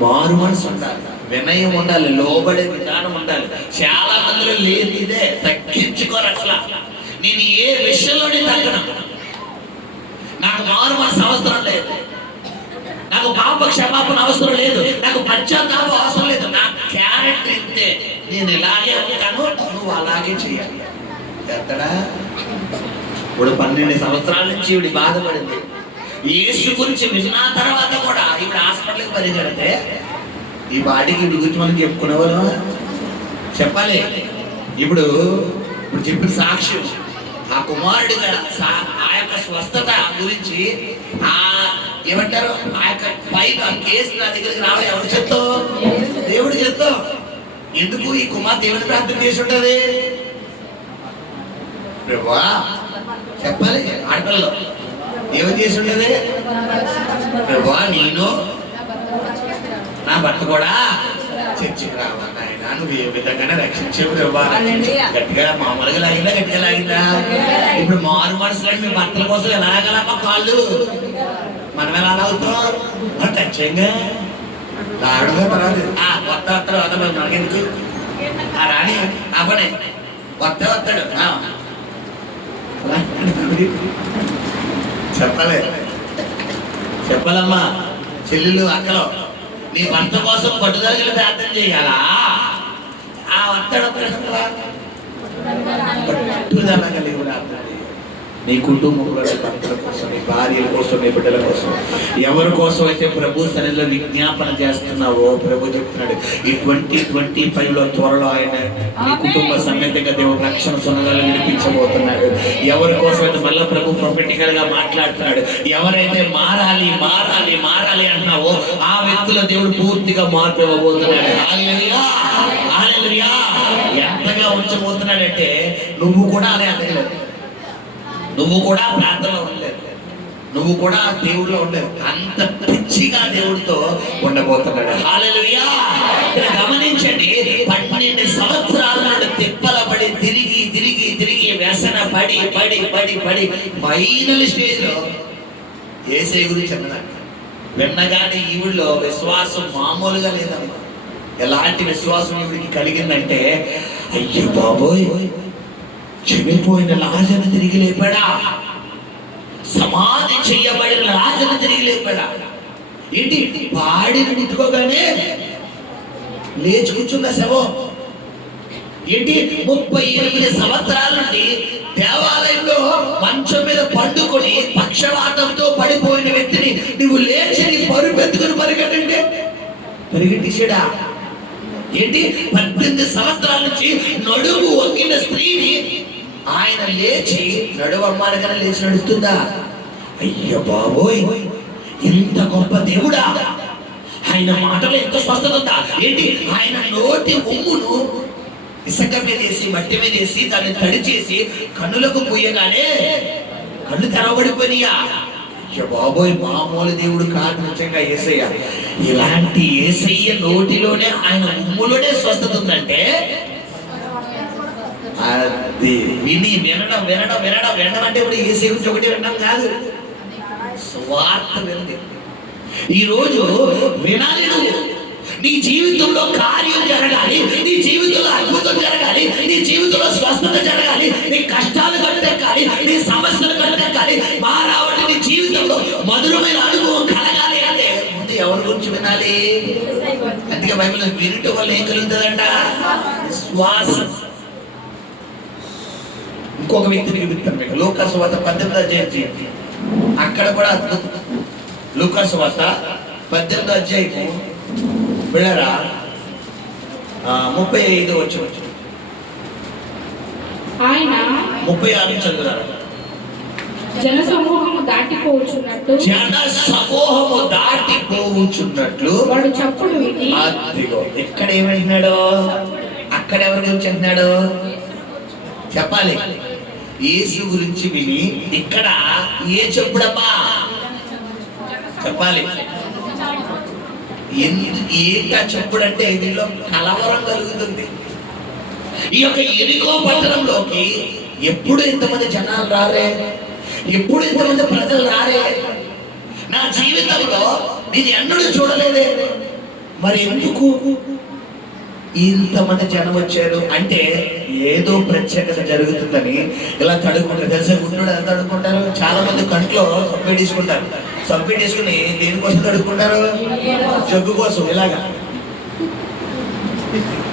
మారు మనసు ఉండాలి, వినయం ఉండాలి, లోబడే విధానం ఉండాలి. చాలా మందిలో లేదు ఇదే. తగ్గించుకోరు అసలు. నేను ఏ విషయంలోనే తగ్గను, నాకు మారు మనసు అవసరం లేదు, నాకు పాప క్షమాపణ అవసరం లేదు, నాకు పశ్చాత్తాపం అవసరం లేదు, నా క్యారెక్టర్ ఇంతే, నేను ఇలాగే ఉంటాను, నువ్వు అలాగే చేయాలి. ఎత్తడా? ఇప్పుడు 12 సంవత్సరాల నుంచి ఇవిడి బాధపడింది. యేసు గురించి విన్న తర్వాత కూడా ఇప్పుడు హాస్పిటల్కి పరిగెడితే ఈ బాడీకి వీడి గురించి మనం చెప్పుకునేవారు చెప్పాలి. ఇప్పుడు చెప్పిన సాక్ష్యం ఆ కుమారుడిగా ఆ యొక్క స్వస్థత గురించి ఏమంటారు, ఆ యొక్క పైన కేసు నా దగ్గరికి రావాలి. ఎవరు చెప్తావు? దేవుడు చెప్తావు. ఎందుకు ఈ కుమార్ దేవుని ప్రార్థన చేసి ఉంటది? చెప్పాలి. ఆడపిల్లలు ఏమని చేసి ఉండేది? ప్రభువా నేను నా భర్త కూడా చర్చికి రావాలి ఆయన, నువ్వు ఏ విధంగానే రక్షించేప్పుడు ఇవ్వాలి. గట్టిగా మామూలుగా లాగిందా, గట్టిగా లాగిందా? ఇప్పుడు మారు మనసులో మీ భర్తల కోసం ఎలాగలమ్మా కాళ్ళు మనం ఎలా అవుతాం టచ్యంగా లాగడగా తర్వాత కొత్త వస్తాడు వద్ద మనకెందుకు ఆ రాణి అవ్వనే వస్తాడు చెప్పాలమ్మా చెల్లెలు అక్కలో నీ భర్త కోసం పట్టుదలగా ప్రార్థన చేయాలా? ఆ వస్తాడు పట్టుదల కలిగి ప్రార్థన నీ కుటుంబంలో భర్తల కోసం, నీ భార్యల కోసం, నీ బిడ్డల కోసం, ఎవరి కోసం అయితే ప్రభు సన్నిధిలో విజ్ఞాపన చేస్తున్నావో ప్రభు చెప్తున్నాడు ఈ 2025లో త్వరలో ఆయన నీ కుటుంబ సమేతంగా దేవుడు రక్షణ సున్నదాలు వినిపించబోతున్నాడు. ఎవరి కోసం అయితే మళ్ళీ ప్రభు ప్రొఫెటికల్ గా మాట్లాడుతున్నాడు. ఎవరైతే మారాలి మారాలి మారాలి అంటున్నావో ఆ వ్యక్తుల దేవుడు పూర్తిగా మార్పు ఇవ్వబోతున్నాడు. హల్లెలూయా హల్లెలూయా. ఎంతగా ఉంచబోతున్నాడంటే నువ్వు కూడా అదే అనగలేదు, నువ్వు కూడా ప్రార్థనలో ఉండలేదు, నువ్వు కూడా దేవుడిలో ఉండలేదు, అంత పిచ్చిగా దేవుడితో ఉండబోతున్నాడు. హల్లెలూయా. గమనించండి, 12 సంవత్సరాల నుండి తిప్పలబడి తిరిగి తిరిగి తిరిగి వ్యసన పడి పడి పడి పడి ఫైనల్ స్టేజ్ లో యేసయ్య గురించి అన్నదంట. విన్నగానే ఈవిడలో విశ్వాసం మామూలుగా లేదమ్మా. ఎలాంటి విశ్వాసం ఈవిడికి కలిగిందంటే అయ్యో బాబోయ్, చనిపోయిన లాజరును తిరిగి లేపాడా, సమాధి చేయబడిన లాజరును తిరిగి లేపాడా. ఏంటి పాడిని ముట్టుకోగానే లేచి కూర్చున్న శవం. ఏంటి 38 సంవత్సరాల నుండి దేవాలయంలో మంచం మీద పండుకొని పక్షవాతంతో పడిపోయిన వ్యక్తిని నువ్వు లేచి నీ పరుపెత్తుకుని పరిగెట్టంటే పరిగెట్టేసాడా? ఏంటి 18 సంవత్సరాల నుంచి నడుము వంగిన స్త్రీని ఆయన లేచి నడువమ్మానగానే లేచి నడుస్తుందా? అయ్య బాబోయ్, ఇంత గొప్ప దేవుడా! ఆయన మాటలో ఎంత స్వస్థత ఉందా? ఏంటి ఆయన నోటి ఉమ్మును ఇసుక మీద వేసి మట్టి మీద వేసి దాన్ని తడి చేసి కన్నులకు పూయగానే కళ్ళు తెరవబడిపోయినాయా? అయ్య బాబోయ్, మామూలు దేవుడు కాదు నిజంగా యేసయ్య. ఇలాంటి యేసయ్య నోటిలోనే ఆయన ఉమ్ములోనే స్వస్థత ఉందంటే అది విని వినడం వినడం వినడం వినడం అంటే ఇప్పుడు యేసయ్య గురించి ఒకటి వినడం కాదు, స్వార్థ వినండి. ఈ రోజు వినాలి, నువ్వు నీ జీవితంలో కార్యం జరగాలి, నీ జీవితంలో అద్భుతం జరగాలి, నీ జీవితంలో స్వస్థత జరగాలి, నీ కష్టాలు కట్టెక్కాలి, నీ సమస్యలు కట్టెక్కాలి, మారావటి నీ జీవితంలో మధురమైన అనుభవం కలగాలి అంటే ముందు ఎవరి గురించి వినాలి? అందుకే బైబిల్ వినటం వల్ల ఏం కలుగుతుందంట? విశ్వాసం. ఇంకొక వ్యక్తిని చూపిస్తాను మీకు. లూకాసు వార్త 18వ అధ్యాయం, అక్కడ కూడా అద్భుతం. లూకాసు వార్త 18వ అధ్యాయం వెళ్ళరా 35 వచ్చి ఆయన 36 చదువుతారు. జన సమూహము దాటిపోవచ్చున్నట్లు వాడు చప్పుడు విని, అదిగో ఇక్కడ ఏమంటున్నాడు? అక్కడ ఎవరి గురించి అంటున్నాడు చెప్పాలి. యేసు గురించి విని ఇక్కడ ఏ చెప్పుడమ్మా చెప్పాలి. ఏంటా చెప్పుడంటే వీళ్ళు కలవరం కలుగుతుంది. ఈ యొక్క ఎరికో పట్టణంలోకి ఎప్పుడు ఇంతమంది జనాలు రారే, ఎప్పుడు ఇంతమంది ప్రజలు రారే, నా జీవితంలో నేను ఎన్నడూ చూడలేదే, మరి ఎందుకు ఇంతమంది జనం వచ్చారు అంటే ఏదో ప్రత్యేకత జరుగుతుందని ఇలా తడుకుంటారు. తెలిసే గుండెలు ఎంత తడుకుంటారు? చాలా మంది కంట్లో సబ్బు తీసుకుంటారు. సబ్బు తీసుకుని దేనికోసం తడుకుంటారు? జగ్గు కోసం. ఇలాగా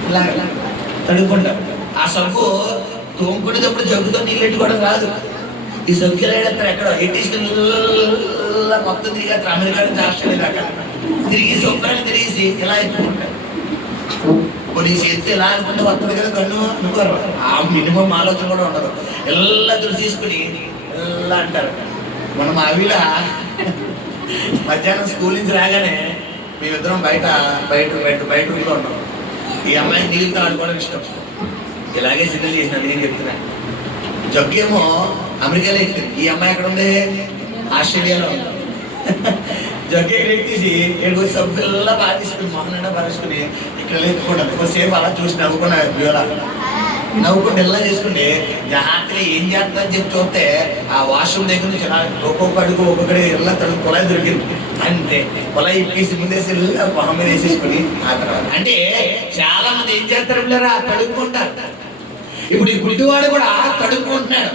ఇలాగా తడుకుంటారు. ఆ సబ్బు తోముకునేటప్పుడు జగ్గుతో నీళ్ళు ఎట్టుకోవడం రాదు. ఈ సబ్బుకి లేడతారు ఎక్కడో ఎట్టిసుకుని మొత్తం తిరిగి అమెరికా నుంచి ఆస్ట్రేలియా దాకా తిరిగి సొబ్బరాన్ని తిరిగేసి ఇలా ఎత్తుకుంటారు. కొన్ని చేస్తే ఎలా అనుకుంటే వస్తుంది కదా కన్ను అనుకోరు. ఆ మినిమం ఆలోచన కూడా ఉండదు. ఎలా దుడి తీసుకుని ఎలా అంటారు. మనం అవిలా మధ్యాహ్నం స్కూల్ నుంచి రాగానే మేమిద్దరం బయట బయట బయట బయట ఊళ్ళో ఉన్నాం. ఈ అమ్మాయికి నీళ్ళతో ఆడుకోవడం ఇష్టం. ఇలాగే సిగ్నల్ చేసిన నేను చెప్తున్నా. జగ్గేమో అమెరికాలో ఎక్కింది, ఈ అమ్మాయి ఎక్కడ ఉంది? ఆస్ట్రేలియాలో ఉంది. జగ్గే తీసి ఏడుగురు సభ్యుల్లా బాగా తీసుకుని మొహన బాగా ఇక్కడ లేకుండా కొద్దిసేపు అలా చూసి నవ్వుకున్నారు వ్యూలా నవ్వుకుంటే ఎలా చేసుకుంటే జాగ్రత్తగా ఏం చేస్తుందని చెప్పి చూస్తే ఆ వాష్రూమ్ దగ్గర నుంచి ఒక్కొక్క అడుగు ఒక్కొక్కటి ఎలా తడుగు పొలాయి దొరికింది అంతే పొలాయి ఇప్పేసి ముందేసి ఎలా మొహం మీద వేసేసుకుని ఆ తర్వాత అంటే చాలా మంది ఏం చేస్తారు పిల్లరా తడుక్కుంటారు. ఇప్పుడు ఈ గుడ్డివాడు కూడా తడుక్కుంటున్నాడు.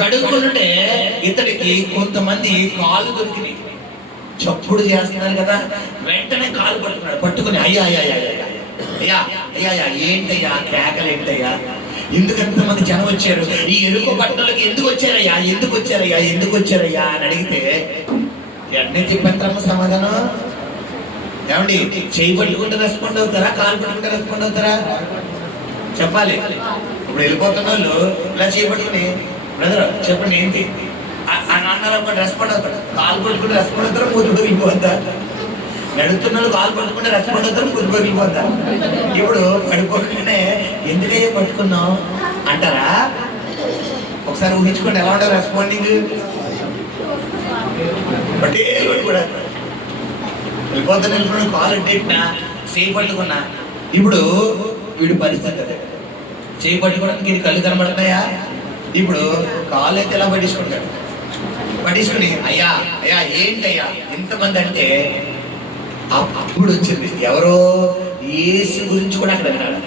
తడుక్కుంటుంటే ఇతడికి కొంతమంది కాళ్ళు దొరికినాయి, చప్పుడు చేస్తున్నారు కదా, వెంటనే కాలు పట్టుకుని అయ్యా అయ్యా అయ్యా అయ్యా అయ్యా అయ్యా అయ్యా ఏంటయ్యా కేకలు ఏంటయ్యా, ఎందుకంతమంది జనం వచ్చారు, ఈ ఎరుకు బట్టలకి ఎందుకు వచ్చారయ్యా ఎందుకు వచ్చారయ్యా ఎందుకు వచ్చారయ్యా అని అడిగితే వెంటనే చెప్పంటారమ్మ సమాధానం. ఏమండి చేయి పట్టుకుంటే రెస్పాండ్ అవుతారా, కాలు పట్టుకుంటే రెస్పాండ్ అవుతారా చెప్పాలి. ఇప్పుడు వెళ్ళిపోతున్న వాళ్ళు ఇలా చేయి పట్టుకుని బ్రదర్ చెప్పండి ఏంటి అన్నారు రెస్పాండ్ అవుతారు, కాలు పట్టుకుంటే రెస్పాండ్ అవుతారా, మూతి పగిలిపోద్దా, నడుస్తున్న వాళ్ళు కాలు పట్టుకుంటే రెస్పాండ్ అవుతారు, మూతి పగిలిపోద్దా. ఇప్పుడు పడిపోగానే ఎందుకే పట్టుకున్నాం అంటారా? ఒకసారి ఊహించుకోండి ఎలా ఉంటారు రెస్పాండింగ్. బట్టే కూడా వెళ్ళిపోతున్న వెళ్ళిపోయిన కాలు ఎట్టేట్టినా చేయి పట్టుకున్నా. ఇప్పుడు వీడు పరిస్థితి అదే, చేయి పట్టుకోవడానికి ఇది కళ్ళు కనబడుతున్నాయా? ఇప్పుడు కాళ్ళు అయితే ఎలా పట్టించుకుంటాడు, పట్టించుకుని అయ్యా అయ్యా ఏంటయ్యా ఎంతమంది అంటే అప్పుడు వచ్చింది ఎవరో యేసు గురించి కూడా అక్కడ అన్నాడు.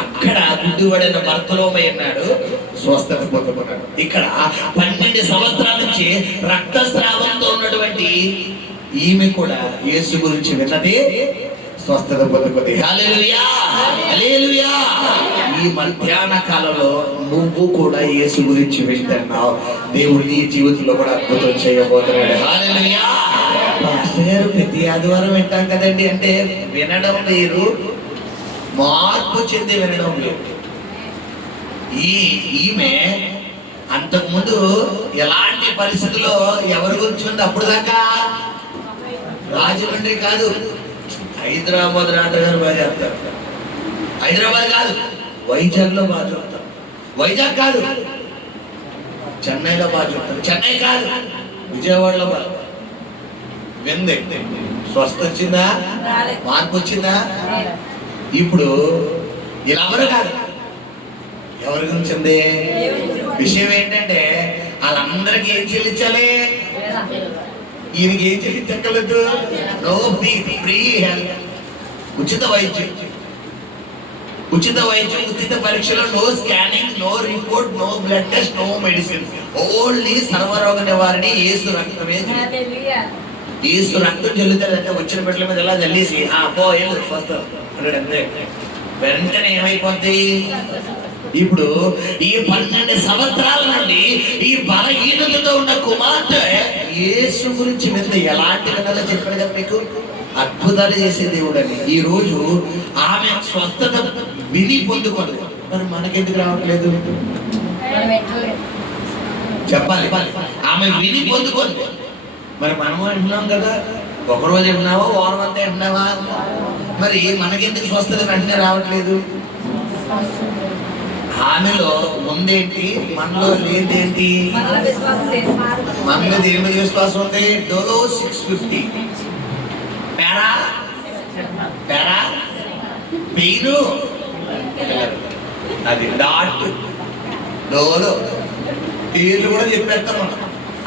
అక్కడ గుడ్డివాడైన భర్తలోమై అన్నాడు, స్వస్థత పొందుకున్నాడు. ఇక్కడ 12 సంవత్సరాల నుంచి రక్తస్రావంతో ఉన్నటువంటి ఈమె కూడా యేసు గురించి విన్నది, స్వస్థత పొందుకుంది. హల్లెలూయా హల్లెలూయా. ఈ మధ్యాహ్న కాలంలో నువ్వు కూడా యేసు గురించి వింటున్నావు, దేవుడు నీ జీవితంలో కూడా అద్భుతం చేయబోతున్నాడు. హల్లెలూయా. పాస్టర్ గారు ప్రతి ఆదివారం వింటాం కదండి అంటే వినడం లేదు, మార్పు చెంది వినడం లేదు. ఈమె అంతకుముందు ఎలాంటి పరిస్థితుల్లో ఎవరి గురించి ఉంది? అప్పుడు దాకా రాజమండ్రి కాదు, హైదరాబాద్ నాటగారు బాగా చెప్తారు. హైదరాబాద్ కాదు, వైజాగ్ లో బాగా చెప్తారు. వైజాగ్ కాదు, చెన్నైలో బాగా చెప్తారు. చెన్నై కాదు, విజయవాడలో బాగా వింది. స్వస్థ వచ్చిందా, మార్పు వచ్చిందా? ఇప్పుడు ఇలా ఎవరు కాదు, ఎవరి గురించి ఉంది? విషయం ఏంటంటే వాళ్ళందరికీ ఏం చెల్లించాలి? ఈయనకి ఏం చెల్లించక్కర్లేదు. నో ఫ్రీ హెల్త్, ఉచిత వైద్యం, ఉచిత వైద్యం, ఉచిత పరీక్షలు, no scanning, no report, no blood test, no medicine, only సర్వరోగ నివారణ యేసు రక్తమే. యేసు రక్తం చెల్లుతాడంటే వచ్చిన బిడ్డల మీద ఎలా చల్లేసి పో ఏళ్ళు స్వస్థ అంతే, వెంటనే ఏమైపోద్ది? ఇప్పుడు ఈ 12 సంవత్సరాల నుండి ఈ బలహీనతతో ఉన్న కుమార్తె యేసు గురించి వింత ఎలాంటి విధాలు చెప్పాడు కదా మీకు, అద్భుతాలు చేసే దేవుడు అని. ఈ రోజు ఆమె స్వస్థత విని పొందుకోదు, మరి మనకెందుకు రావట్లేదు చెప్పాలి. ఆమె విని పొందుకోదు, మరి మనము వింటున్నాం కదా, ఒకరోజు వింటున్నావా, వారం అంతా వింటున్నావా, మరి మనకెందుకు స్వస్థత వెంటనే రావట్లేదు? ఆమెలో ఉందేంటి, మనలో లేదేంటి? మనలో దేని మీద విశ్వాసం ఉంది? డోలో 650 పేరా పేరా పెయిన్ అది డాట్ డోలో పేర్లు కూడా చెప్పేస్తాం మనం.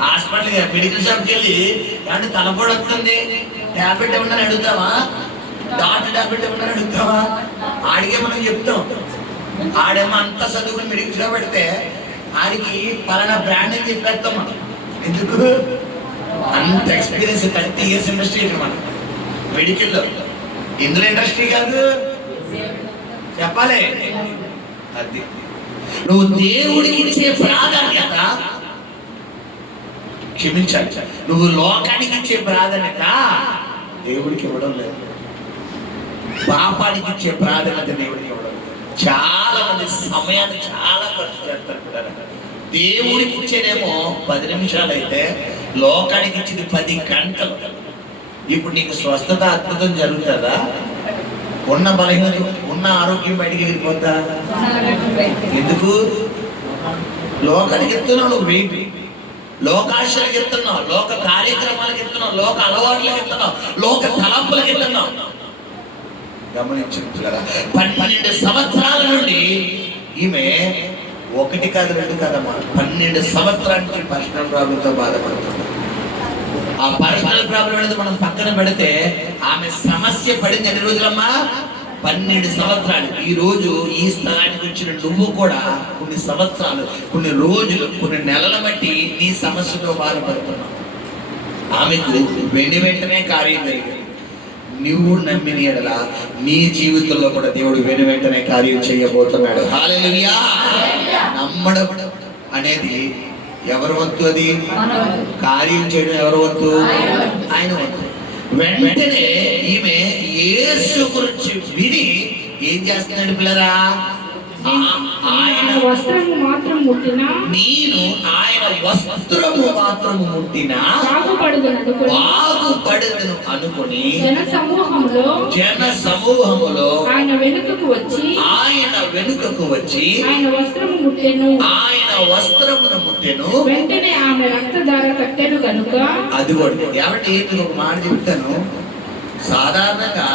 హాస్పిటల్ మెడికల్ షాప్కి వెళ్ళి అంటే తలపొడి వస్తుంది, ట్యాబ్లెట్ ఏమన్నా అడుగుతావా, డాట్ ట్యాబ్లెట్ ఏమన్నా అడుగుతావా? ఆడికే మనం చెప్తాం. ఆడేమో అంతా చదువుకుని మెడికల్ షాప్ పెడితే ఆడికి పలానా బ్రాండ్ అని చెప్పేస్తాం మనం. ఎందుకు? అంత ఎక్స్పీరియన్స్, 30 years ఇండస్ట్రీ మనం మెడికల్లో. ఇందులో ఇండస్ట్రీ కాదు చెప్పాలి. అది నువ్వు దేవుడికి ఇచ్చే ప్రాధాన్యత, క్షమించాలి, నువ్వు లోకానికి ఇచ్చే ప్రాధాన్యత దేవుడికి ఇవ్వడం లేదు. పాపానికి ఇచ్చే ప్రాధాన్యత దేవుడికి ఇవ్వడం. చాలా మంది సమయాన్ని చాలా ఖర్చు చేస్తారు. దేవుడికి ఇచ్చేదేమో 10 నిమిషాలు అయితే లోకానికి ఇచ్చేది 10 గంటలు. ఇప్పుడు నీకు స్వస్థత అద్భుతం జరుగుతుందా? ఉన్న బలహీనత, ఉన్న ఆరోగ్యం బయటికి వెళ్ళిపోద్దా? ఎందుకు? లోకానికి ఎత్తున్నావు నువ్వు వెయిట్, లోకాశలకు ఎత్తున్నాం, లోక కార్యక్రమాలకు ఎత్తున్నాం, లోక అలవాట్లకు ఎత్తున్నాం, లోక తలంపులకు ఎత్తున్నాం. గమనించుకుంటున్నారా? 12 సంవత్సరాల నుండి ఈమె ఒకటి కాదు రెండు కాదమ్మా, 12 సంవత్సరాల నుంచి పర్సనల్ ప్రాబ్లంతో బాధపడుతుంది. ఆ పర్సనల్ ప్రాబ్లం అనేది మనం పక్కన పెడితే ఆమె సమస్య పడింది ఎన్ని రోజులమ్మా? 12 సంవత్సరాలు. ఈ రోజు ఈ స్థలానికి వచ్చిన నువ్వు కూడా కొన్ని సంవత్సరాలు, కొన్ని రోజులు, కొన్ని నెలల బట్టి నీ సమస్యతో బాధపడుతున్నావు. ఆమెకు వెంటనే కార్యం జరిగింది. నువ్వు నమ్మిన ఎడల నీ జీవితంలో కూడా దేవుడు వెంటనే కార్యం చేయబోతున్నాడు. హల్లెలూయా. నమ్మడం అనేది ఎవరి వంతు? అది కార్యం చేయడం ఎవరి వంతు? ఆయన వంతు. వెంటనే ఈమె యేసు గురించి విని ఏం చేస్తున్నాడు పిల్లరా? ఆయన వస్త్రము మాత్రం ముట్టినా, నేను ఆయన వస్త్రము మాత్రము ముట్టినా బాగుపడదును అనుకుని జన సమూహములో ఆయన వెనుకకు వచ్చి ఆయన వస్త్రమును ముట్టెను. వెంటనే ఆమె రక్తధార కట్టెను కనుక. అది కూడా ఏమంటే నేను ఒక మాట చెప్తాను. సాధారణంగా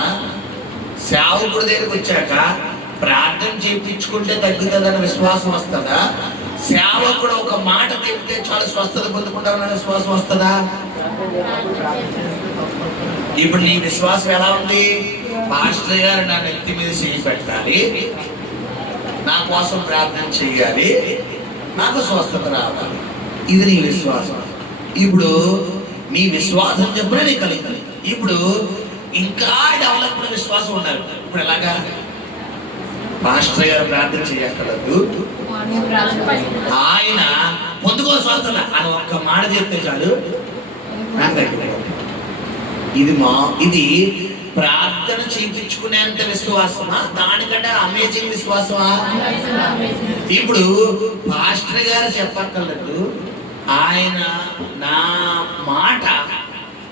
సేవకుడి దగ్గరికి వచ్చాక ప్రార్థన చేయించుకుంటే తగ్గుతుందన్న విశ్వాసం వస్తుందా? సేవకుడు ఒక మాట చెప్తే చాలా స్వస్థత పొందుకుంటామన్న విశ్వాసం వస్తుందా? ఇప్పుడు నీ విశ్వాసం ఎలా ఉంది? పాస్టర్ గారు నా నెత్తి మీద చేయి పెట్టాలి, నా కోసం ప్రార్థన చేయాలి, నాకు స్వస్థత రావాలి, ఇది నీ విశ్వాసం. ఇప్పుడు నీ విశ్వాసం చెప్పునే నీకు కలుగుతుంది. ఇప్పుడు ఇంకా డెవలప్డ్ విశ్వాసం ఉండాలి. ఇప్పుడు ఎలాగా? పాస్టర్ గారు ప్రార్థన చేయక్కర్లేదు, ఆయన పొందుకోవాల్సిన అని ఒక్క మాట చెప్తే చాలు నాకు తగ్గిపోయింది. ఇది ప్రార్థన చేయించుకునేంత విశ్వాసమా? దానికంటే అమేజింగ్ విశ్వాసమా? ఇప్పుడు పాస్టర్ గారు చెప్పక్కర్లేదు, ఆయన నా మాట,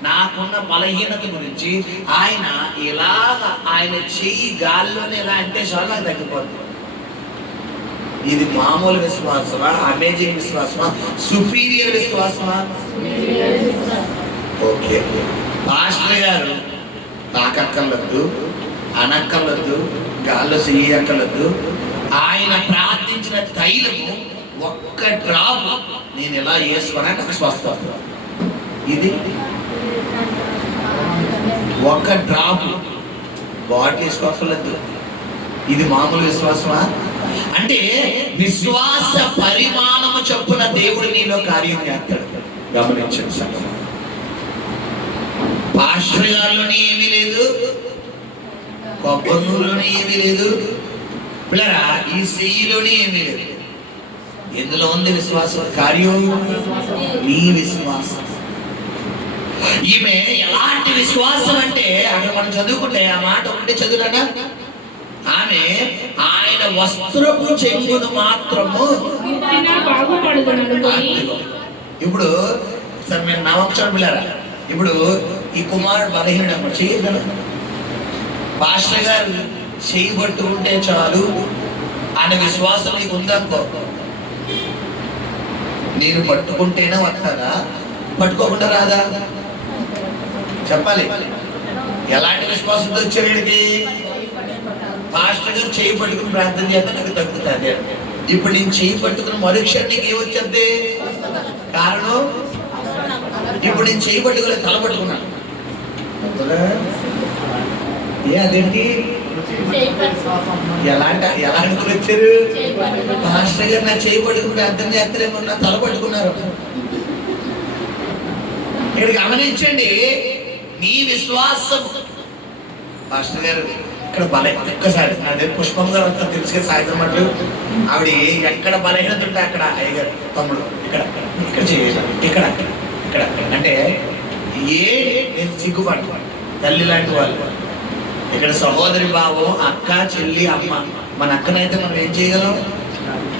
నాకున్న బలహీనత గురించి ఆయన ఇలాగ ఆయన చెయ్యి గాల్లోనే ఎలా అంటే చాలా నాకు తగ్గిపోతుంది. ఇది మామూలు విశ్వాసమా? అమేజింగ్ విశ్వాసమా? సుపీరియర్ విశ్వాసమా? ఓకే. పాస్టర్ గారు తాకక్కర్లేదు, అనక్కర్లేదు, గాల్లో చెయ్యక్కర్లేదు. ఆయన ప్రార్థించిన తైలము ఒక్క డ్రాప్ నేను ఎలా వేసుకున్నా నాకు స్వస్థత. ఇది ఒక్క డ్రాప్ బాటిల్ వేసుకోక్కర్లేదు. ఇది మామూలు విశ్వాసమా? అంటే విశ్వాస పరిమాణము చొప్పున దేవుడు నీలో కార్యం చేస్తాడు. గమనించండి సంగతి. పాస్టర్ గారిలోనే ఏమీ లేదు, కొబ్బరిలోనే ఏమీ లేదు, పిల్లరా ఈ చెయ్యిలోనే ఏమీ లేదు. ఎందులో ఉంది విశ్వాసం? కార్యం నీ విశ్వాసం. ఈమె ఎలాంటి విశ్వాసం అంటే అక్కడ మనం చదువుకుంటే ఆ మాట ఒకటి చదువురాగా, ఆమె ఆయన వస్త్రపు చెంగును మాత్రము. ఇప్పుడు సార్ మీరు నవక్షరం పిల్లరా, ఇప్పుడు ఈ కుమారుడు బలహీనప్పుడు చేయగల పాస్టర్ గారు చేయి పట్టుకుంటే చాలు అనే విశ్వాసం నీకు ఉందనుకో, నేను పట్టుకుంటేనే వస్తాదా? పట్టుకోకుండా రాదా? చెప్పాలి. ఎలాంటి విశ్వాసంతో వచ్చారు వీడికి? పాస్టర్ గారు చేయి పట్టుకుని ప్రార్థన చేస్తే నాకు తగ్గుతుంది. ఇప్పుడు నేను చేయి పట్టుకుని మరుక్షణం నీకు ఏమొచ్చింది? కారణం ఇప్పుడు నేను చేయి పట్టుకుని తల పట్టుకున్నాను. అదేంటి? ఎలాంటి వచ్చారు? పాస్టర్ గారు నా చేయి పట్టుకుని ప్రార్థన చేస్తారేమో, నా తల పట్టుకున్నారు. ఇక్కడ గమనించండి, నీ విశ్వాసం. పాస్టర్ గారు ఇక్కడ ఒక్కసారి నా దగ్గర పుష్పం గారు అంతా తెలుసుగా సాయంత్రం అట్లు ఆవిడ ఎక్కడ బలహీనత ఉంటే అక్కడ అయ్యగారు తమ్ముడు ఇక్కడ ఇక్కడ చేయాలి, ఇక్కడ ఇక్కడ అంటే నేను సిగ్గుపడు తల్లి లాంటి వాళ్ళు. ఇక్కడ సహోదరి భావం, అక్క, చెల్లి, అమ్మ. మన అక్కనైతే మనం ఏం చేయగలం?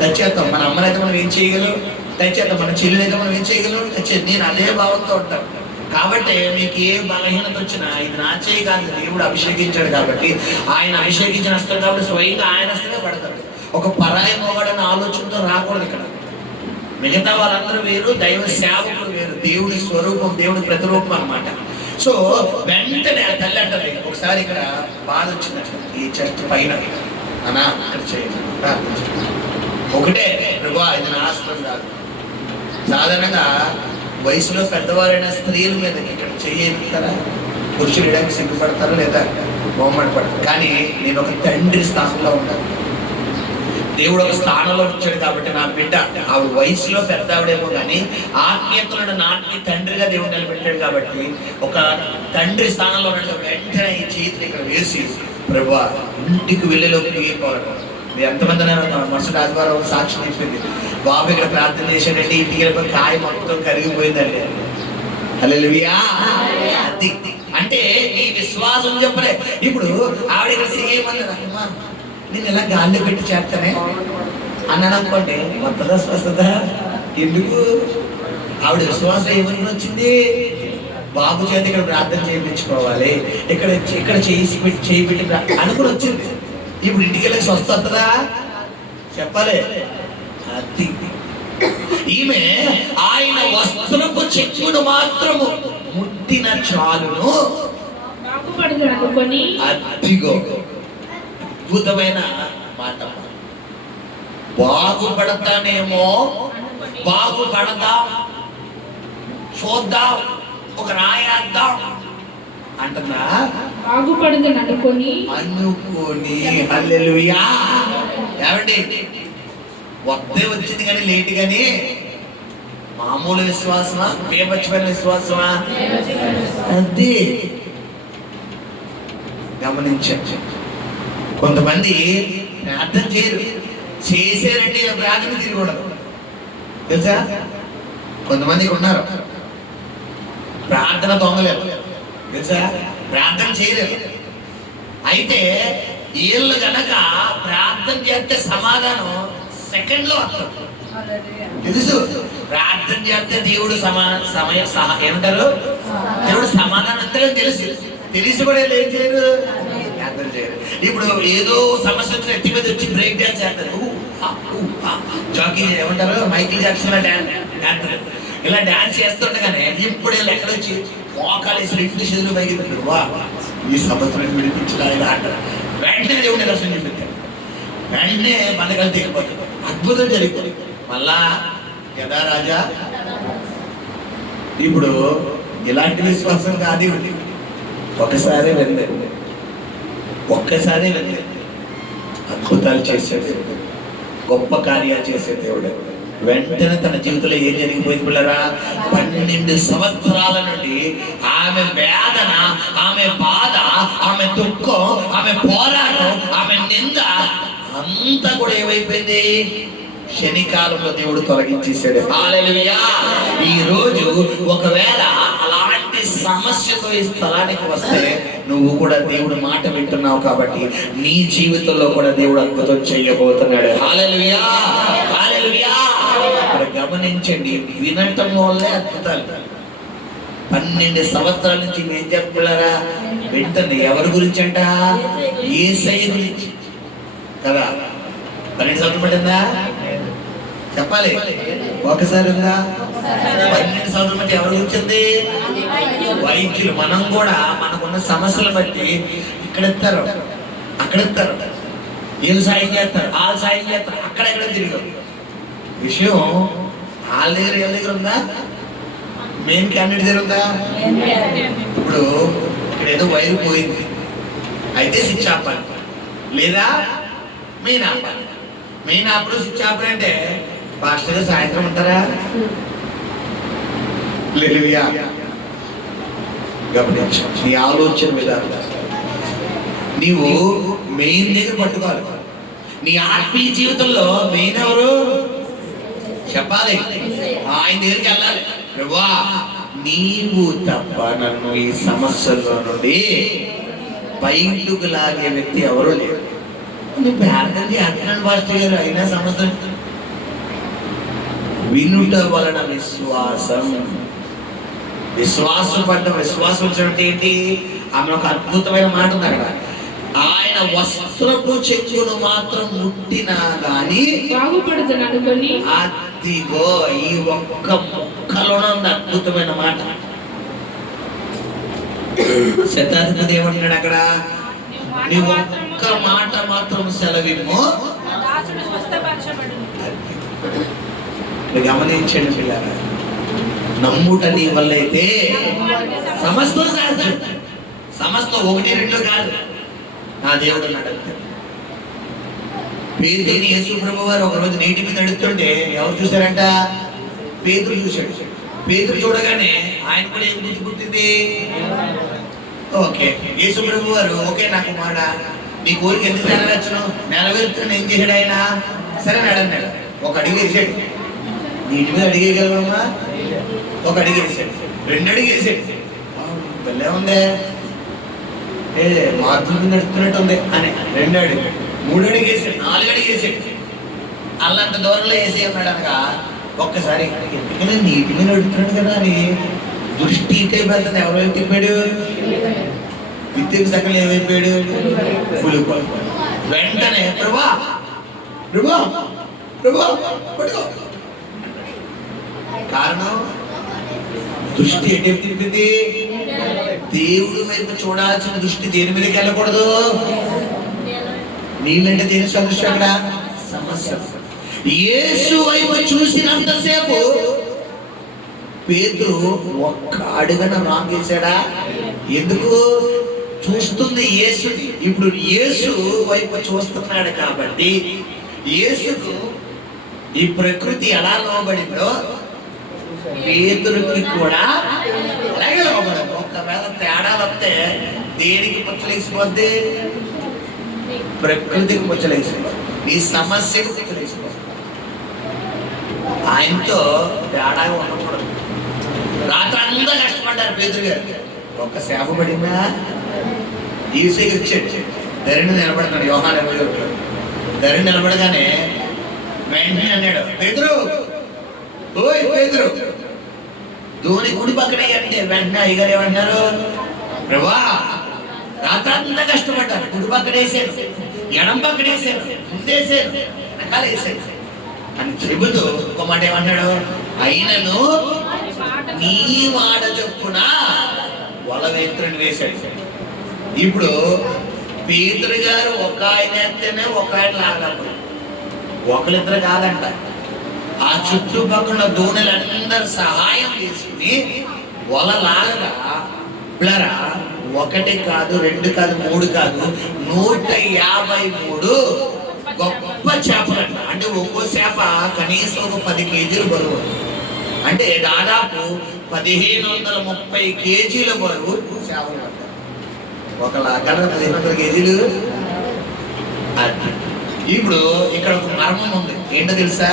తెచ్చేస్తాం. మన అమ్మనైతే మనం ఏం చేయగలం? తెచ్చేస్తాం. మన చెల్లినైతే మనం ఏం చేయగలం? తెచ్చేది. నేను అదే భావంతో ఉంటాను. కాబట్టి మీకు ఏ బలహీనత వచ్చినా ఇది నా చేయి కాదు, దేవుడు అభిషేకించాడు కాబట్టి, ఆయన అభిషేకించిన వస్తాడు కాబట్టి స్వయంగా ఆయన వస్తేనే పడతాడు. ఒక పరాయి మొగాడన్న ఆలోచనతో రాకూడదు ఇక్కడ. మిగతా వాళ్ళందరూ వేరు, దైవ సేవకులు వేరు, దేవుడి స్వరూపం, దేవుడి ప్రతిరూపం అన్నమాట. సో వెంటనే ఆ తల్లి అంటది, ఒకసారి ఇక్కడ బాధ వచ్చిందట ఈ చెస్ట్ పైన, అన్నా ఇక్కడ చేయండి ప్రార్థించండి. ఒకటే, ప్రభువా ఇది నా ఆశ్రమం కాదు. సాధారణంగా వయసులో పెద్దవారైన స్త్రీల మీద ఇక్కడ చెయ్యతారా, పురుషులు ఇడానికి సిగ్గుపడతారా లేదా బొమ్మడి పడతారు. కానీ నేను ఒక తండ్రి స్థానంలో ఉంటాను. దేవుడు ఒక స్థానంలో ఉంచాడు కాబట్టి నా బిడ్డ ఆవిడ వయసులో పెద్ద ఆవిడేమో కానీ ఆత్మీయతలను నాటి తండ్రిగా దేవుడు నిలబెట్టాడు కాబట్టి ఒక తండ్రి స్థానంలో ఉండగా వెంటనే ఈ చేతిని ఇక్కడ వేసి, ప్రభువా ఇంటికి వెళ్ళేలోకి దిగిపోవాలి. మీరు ఎంతమంది మరుసటి ఆదివారం సాక్షి చెప్పింది, బాబు ఇక్కడ ప్రార్థన చేశాడంటే ఇంటికి వెళ్ళిపోయి కాయ మొత్తం కరిగిపోయిందండి. హల్లెలూయా. అది అంటే నీ విశ్వాసం చెప్పలే. ఇప్పుడు ఆవిడ ఇక్కడ ఏమన్నది, అమ్మా నేను ఇలా గాల్లో పెట్టి చేస్తానే అన్నాను అనుకోండి, వస్తుందా స్వస్థత? ఎందుకు? ఆవిడ విశ్వాసం ఏమని వచ్చింది, బాబు చేతి ఇక్కడ ప్రార్థన చేయించుకోవాలి, ఇక్కడ చేయి పెట్టి అనుకుని వచ్చింది. ఇప్పుడు ఇంటికి వెళ్ళి స్వస్థ వస్తుందా చెప్పాలి. అది ఈమె ఆయన వస్త్రపు చెక్కును మాత్రము ముట్టిన చాలును బాగుపడుతున్నది. అదిగో అద్భుతమైన మాట. బాగుపడతానేమో, బాగుపడదాం, చూద్దాం, ఒక రాయేద్దాం అంటున్నా, బాగుపడుతుంది అనుకొని హల్లెలూయా. ఏమండి వస్తే వచ్చింది కానీ లేట్ కానీ మామూలు విశ్వాసమా, బేపచ్చిపోయిన విశ్వాసమా? అది గమనించండి. కొంతమంది ప్రార్థన చేయరు, చేశారంటే ప్రార్థన తిరగకూడదు తెలుసా. కొంతమందికి ఉన్నారు ప్రార్థన దొంగలేరు తెలుసా, ప్రార్థన చేయలేరు. అయితే వీళ్ళు గనక ప్రార్థన చేస్తే సమాధానం సెకండ్లో వస్తుంది తెలుసు. ప్రార్థన చేస్తే దేవుడు ఏమంటారు, దేవుడు సమాధానం ఇస్తాడని తెలిసి కూడా ఏం చేయరు, ప్రార్థన చేయరు. ఇప్పుడు ఏదో సమస్య వచ్చి ఎత్తి మీద వచ్చి బ్రేక్ డాన్స్ చేస్తారు, జాకీ ఏమంటారు, మైకిల్ జాక్సన్ డాన్స్ ఇలా డాన్స్ చేస్తుండగానే ఇప్పుడు వీళ్ళు ఎక్కడొచ్చి మోకాలేసి రెండు చేతులు పైకి పెట్టారు, వా ఈ సమస్యను విడిపించడా ఇలా అంటారు. వెంటనే దేవుడిని దర్శనం చూపిస్తారు, వెంటనే మనకలు దిగిపోతారు, అద్భుతం జరిగిపోతుంది. మళ్ళా కదా రాజా. ఇప్పుడు ఇలాంటి విశ్వాసం కాదు, ఒక్కసారి వెళ్ళే అద్భుతాలు చేసే దేవుడు, గొప్ప కార్యాలు చేసే దేవుడు. వెంటనే తన జీవితంలో ఏం జరిగిపోయింది పిల్లరా, 12 సంవత్సరాల నుండి ఆమె వేదన, ఆమె బాధ, ఆమె దుఃఖం, ఆమె పోరాటం, ఆమె నింద అంతా కూడా ఏమైపోయింది, శనికాలంలో దేవుడు తొలగించేశాడు. హల్లెలూయా. ఈ రోజు ఒకవేళ అలాంటి సమస్యతో ఈ స్థలానికి వస్తే నువ్వు కూడా దేవుడు మాట వింటున్నావు కాబట్టి నీ జీవితంలో కూడా దేవుడు అద్భుతం చేయబోతున్నాడు. హల్లెలూయా, హల్లెలూయా. ఇక్కడ గమనించండి, వినటం వల్లే అద్భుతాలు. 12 సంవత్సరాల నుంచి ఏం చెప్పారా, వింటుంది. ఎవరి గురించి అంట, యేసయ్య గురించి కదా. 12 సంవత్సరాలు పట్టిందా చెప్పాలి, ఒకసారి ఉందా? 12 సంవత్సరాల బట్టి ఎవరు గురించింది, వైద్యులు. మనం కూడా మనకున్న సమస్యలు బట్టి ఇక్కడ ఇస్తారు, అక్కడ ఇస్తారు, వీళ్ళు సాయం చేస్తారు, వాళ్ళు సాయం చేస్తారు, అక్కడెక్కడ తిరిగారు. విషయం వాళ్ళ దగ్గర వీళ్ళ దగ్గర ఉందా, మెయిన్ క్యాండిడేట్ దగ్గర ఉందా? ఇప్పుడు ఇక్కడ ఏదో వైరు పోయింది, అయితే స్విచ్ ఆపాలి, లేదా మెయిన్ ఆపాలి. మెయిన్ ఆపడు స్విచ్ ఆపడు అంటే పాస్టర్ గారు సాయంత్రం ఉంటారా? హల్లెలూయా. గమనించు నీ ఆలోచన విధానం. నీవు మెయిన్ దగ్గర పట్టుకోవాలి. నీ ఆత్మీయ జీవితంలో మెయిన్ ఎవరు చెప్పాలి, ఆయన దగ్గరికి వెళ్ళాలి. ప్రభువా నీవు తప్ప నన్ను ఈ సమస్యల్లో నుండి బయటకు లాగే వ్యక్తి ఎవరూ లేరు. నువ్వు ప్రార్థన చేస్తున్నాను పాస్టర్ గారు, అయినా సమస్య. వినుట వలన విశ్వాసం, విశ్వాసం వచ్చినట్టు ఏంటి? ఆమె ఒక అద్భుతమైన మాట ఉంది అక్కడ, ఆయన వస్త్రపు చెక్కును మాత్రం ముట్టినా గాని బాగుపడుతున్నాను. అదిగో ఈ ఒక్క ముక్కలోనే ఉంది అద్భుతమైన మాట. శతాధిపతి ఏమంటున్నాడు అక్కడ? నీ ఒక్క మాట మాత్రం సెలవిమ్ము, గమనించండి పిల్లరా. నమ్ముట నీ వల్ల అయితే సమస్తం సాధ్యం. సమస్తం 1, 2 కాదు, నా దేవుడు నడుపుతాడు. పేతురుని యేసు ప్రభు వారు ఒకరోజు నీటి మీద నడుస్తుంటే ఎవరు చూశారంట? పేతురు చూశాడు. పేతురు చూడగానే ఆయన కూడా ఏం బుద్ధి పుట్టింది? ఓకే, యేసు ప్రభు వారు ఓకే నాకు మాట, నీ కోరిక ఎందుకు నెరవేర్చను, నెరవేర్చుకుని ఏం చేశాడు ఆయన? సరే నడన్నాడు. ఒక అడుగు వేసాడు. నీటి మీద అడిగేయగలమా? ఒక అడుగు వేసాడు, 2 అడుగు వేసాడు. వెళ్ళే ఉందే, మార్గం మీద నడుస్తున్నట్టు ఉంది అని 2 అడుగు, 3 అడుగు వేసాడు, 4 అడుగు వేసాడు. అల్లంత దూరంలో వేసేయన్నాడు అనగా ఒక్కసారి ఎందుకని నీటి మీద నడుస్తున్నాడు కదా అని దృష్టి ఇటైపోతుంది. ఎవరు వైపు తిప్పాడు? విద్యుత్ సకలు ఏమైపోయాడు? పులుపు. వెంటనే ప్రభా ప్రభా ప్రభా పట్టుకో. కారణం దృష్టి ఎటు తిప్పింది? దేవుడి వైపు చూడాల్సిన దృష్టి దేని మీదకి వెళ్ళకూడదు. నీళ్ళంటే దేని సమస్య? అక్కడ సమస్య. యేసు వైపు చూసినంతసేపు పేతురు ఒక్క అడుగున రాంగేశాడా? ఎందుకు? చూస్తుంది యేసుని. ఇప్పుడు యేసు వైపు చూస్తున్నాడు కాబట్టి యేసుకు ఈ ప్రకృతి ఎలా లోబడిందో పేతురుకి కూడా అలాగే లోబడింది. ఒకవేళ తేడాలు వస్తే దేనికి ముచ్చలేసిపోద్ది? ప్రకృతికి ముచ్చలేసిపోద్ది, ఈ సమస్యకు ముచ్చలేసిపోద్ది. ఆయనతో తేడాగా ఉండకూడదు. రాత్రి అంతా కష్టపడ్డారు పేతురు గారు. ఒక్క సేవ పడిందా? ఈసీకి వచ్చాడు, ధరణి నిలబడతాడు. యోహాను 21 ధరణి నిలబడగానే వెంటనే అన్నాడు, పేతురు, ఓయ్ పేతురు, ధోని కుడి పక్కనే అంటే వెంటనే అయ్యగారు ఏమంటున్నారు? ప్రభా, రాత్రంతా కష్టపడ్డారు, కుడి పక్కన వేసాను, ఎడం పక్కన వేసాను, ముందేసాను, వెనకాల వేసాను అని చెబుతూ ఒక మాట ఏమన్నాడు? అయినను నీ మాట చొప్పున వల వేత్రుని వేశాడు. ఇప్పుడు పేతురు గారు ఒక ఆయన వేస్తేనే ఒక ఆయన లాగలప్పుడు, ఒకరిద్దరు కాదంట. ఆ చుట్టుపక్కల దోణులందరూ సహాయం తీసుకుని వల లాగగా పిల్లరా 1 కాదు, 2 కాదు, 3 కాదు, 153 గొప్ప చేపలంట. అంటే ఒక్కో చేప కనీసం ఒక 10 కేజీలు బరువు. అంటే దాదాపు 1530 కేజీల బరువు చేపలు పట్టారు. ఒక లాగా 1500 కేజీలు. ఇప్పుడు ఇక్కడ ఒక మర్మం ఉంది. ఏంటో తెలుసా?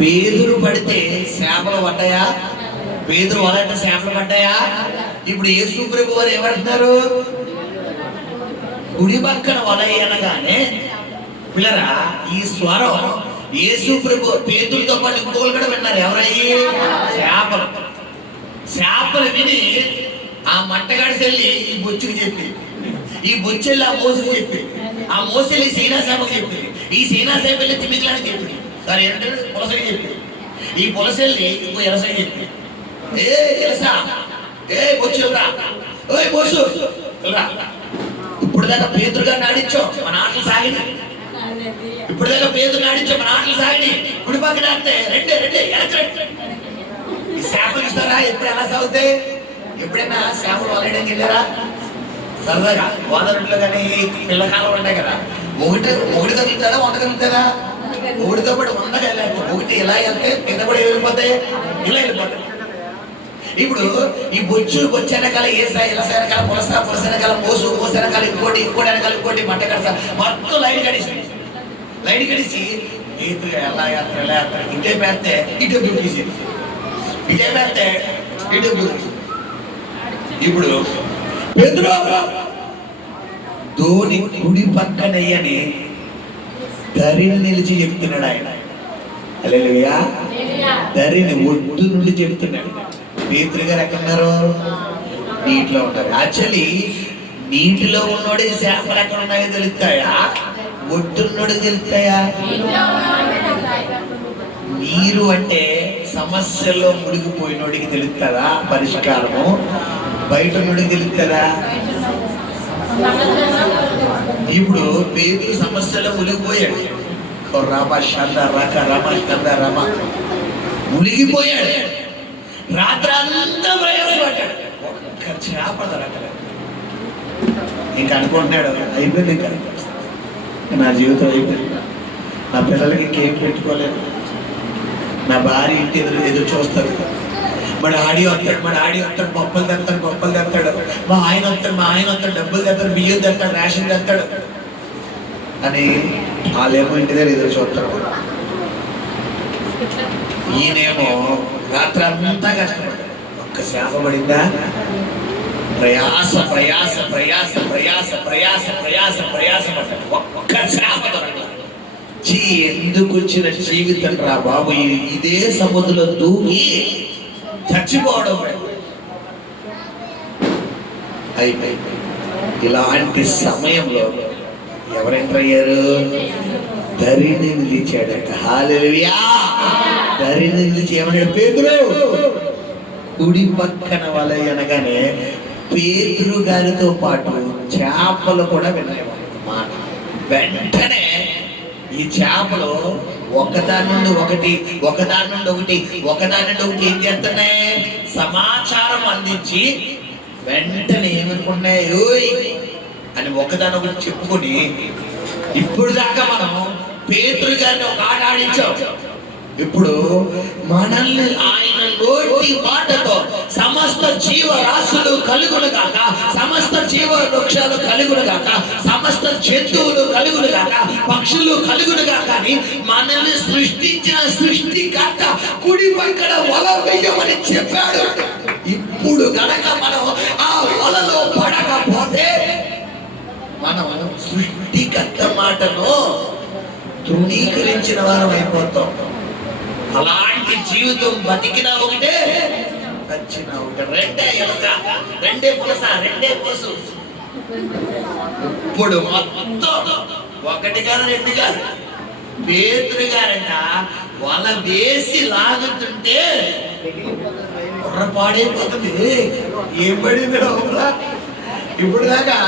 పేతురు పడితే చేపలు పడ్డాయా? పేతురు వలంటే చేపలు పడ్డాయా? ఇప్పుడు యేసు ప్రభు వారు ఏమంటున్నారు? గుడి పక్కన వల అనగానే పిల్లరా ఈ స్వరం యేసు ప్రభు పేతురుతో పాటు ఇంకోళ్ళు కూడా విన్నారు. ఎవరయ్యి? చేపలు. చేపలు విని ఆ మట్టగాడికి వెళ్ళి ఈ బొచ్చుకి చెప్పి, ఈ బొచ్చెళ్ళి ఆ మోసుకు చెప్పి, ఆ మోసెళ్ళి సీనాసేపకు చెప్పి, ఈ సీనాసేప వెళ్ళి తిమింగలానికి చెప్పి, సరే ఏంటంటే పులసకి చెప్పి, ఈ పులసెళ్ళి ఇంకో ఎలసకి చెప్పి, ఏ ఎలసా, ఏ బొచ్చురా, ఓ బొచ్చు రా. ఇప్పుడు దాకా పేతురు గారిని ఆడించాం, మన ఆటలు సాగిని. ఇప్పుడు దాకా పేతురు ఆడించాం, మన ఆటలు సాగిని. కుడి పక్కన ఆడితే రెండే ఎలకరెండి. ఈ చేపలు ఇస్తారా? ఎప్పుడు ఎలా సాగుతాయి? ఎప్పుడైనా చేపలు వలయడానికి వెళ్ళారా? సరదాగా గోదావరిలో కానీ పిల్లకాలం ఉంటాయి కదా, ఒకటి కదులుతారా, 100 కదులుతారా? ఒకటితో పాటు 100 వెళ్ళాలి. ఒకటి ఇలా వెళ్తే కింద కూడా వెళ్ళిపోతాయి, ఇలా వెళ్ళిపోతాయి. ఇప్పుడు ఈ బొచ్చు వెనకాల ఏసా, ఎలస వెనకాల పులస, పులస వెనకాల మోసు, మోస వెనకాల ఇంకోటి వెనకాల ఇంకోటి మట్ట కడసా, మొత్తం లైన్ కడిసి ఎలా యాత్ర ఇటే పెడితే ఇటు బ్యూటీసి, ఇటే పెడితే ఇటు బ్యూటీ. ఇప్పుడు పేతురు ధోని కుడి పక్కనయ్యని ధరిని నిలిచి చెప్తున్నాడు ఆయన. హల్లెలూయా. ధరిని ఒడ్డు నుండి చెప్తున్నాడు. పేతురు గారు ఎక్కడున్నారు? నీటిలో ఉంటారు. యాక్చువల్లీ నీటిలో ఉన్నోడికి చేపలు ఎక్కడ ఉన్నాయో తెలుస్తాయా? ఒడ్డున్నోడికి తెలుస్తాయా? నీరు అంటే సమస్యల్లో మునిగిపోయినోడికి తెలుస్తుందా పరిష్కారము, బయట నోడికి తెలుస్తుందా? ఇప్పుడు పేతురు సమస్యలో మునిగిపోయాడు, మునిగిపోయాడు. రాత్రి అంతా ప్రయాసపడ్డాడు, ఒక్క చేప దొరకలేదు. ఇంకా అనుకుంటున్నాడు అయిపోయింది, ఇంకా నా జీవితం అయిపోయింది, నా పిల్లలకి ఇంకేం పెట్టుకోలేదు, నా భార్య ఇంటి ఎదురు చూస్తారు, మా డాడీ వస్తాడు పప్పులు తెస్తాడు, మా ఆయన వస్తాడు డబ్బులు తెస్తాడు, బియ్యం తెస్తాడు, రేషన్ తెస్తాడు అని వాళ్ళేమో ఇంటి దగ్గర ఎదురు చూస్తాడు. ఈయనేమో రాత్రి అంతా కష్టపడ్డాడు, ఒక్క శాప పడిందా? ప్రయాస పడ్డాడు, ఒక్క శాప దొరకలేదు. ఎందుకు వచ్చిన జీవితం రా బాబు, ఇదే సముద్రంలో దూకి చచ్చిపోవడం అయిపోయింది. ఇలాంటి సమయంలో ఎవరు ఎంటర్ అయ్యారు? ధరిని నిలిచాడట. హల్లెలూయా! ధరిని నిలిచి ఏమన్నాడు? పేతురు కుడి పక్కన వల అనగానే పేతురు గారితో పాటు చేపలు కూడా విన్నాయన్నమాట మాట. వెంటనే ఈ చేపలు ఒకదాని నుండి ఒకటి ఏం చేస్తున్నాయి? సమాచారం అందించి వెంటనే ఏమనుకున్నాయి ఓయ్ అని ఒకదానొకటి చెప్పుకొని, ఇప్పుడు దాకా మనం పేతురు గారిని ఒక ఆట ఆడించాం, ఇప్పుడు మనల్ని ఆయన నోటి మాటతో సమస్త జీవరాశులు కలుగును గాక, సమస్త జీవ వృక్షాలు కలుగును గాక, సమస్త జంతువులు కలుగును గాక, పక్షులు కలుగును గాక అని మనల్ని సృష్టించిన సృష్టికర్త కుడి పక్కన వల వేయమని చెప్పాడు. ఇప్పుడు గనక మనం ఆ వలలో పడకపోతే మనం సృష్టికర్త మాటను తృణీకరించిన వారం అయిపోతాం. అలాంటి జీవితం బతికినా ఒకటే, చచ్చినా ఒకటే. రెండే పోసు. ఇప్పుడు మొత్తం ఒకటి కాదు రెండు కాదు, పేతురు గారంట వాళ్ళ వేసి లాగుతుంటే పాడైపోతుంది. ఏం పడింది లోపల? ఇప్పుడు దాకా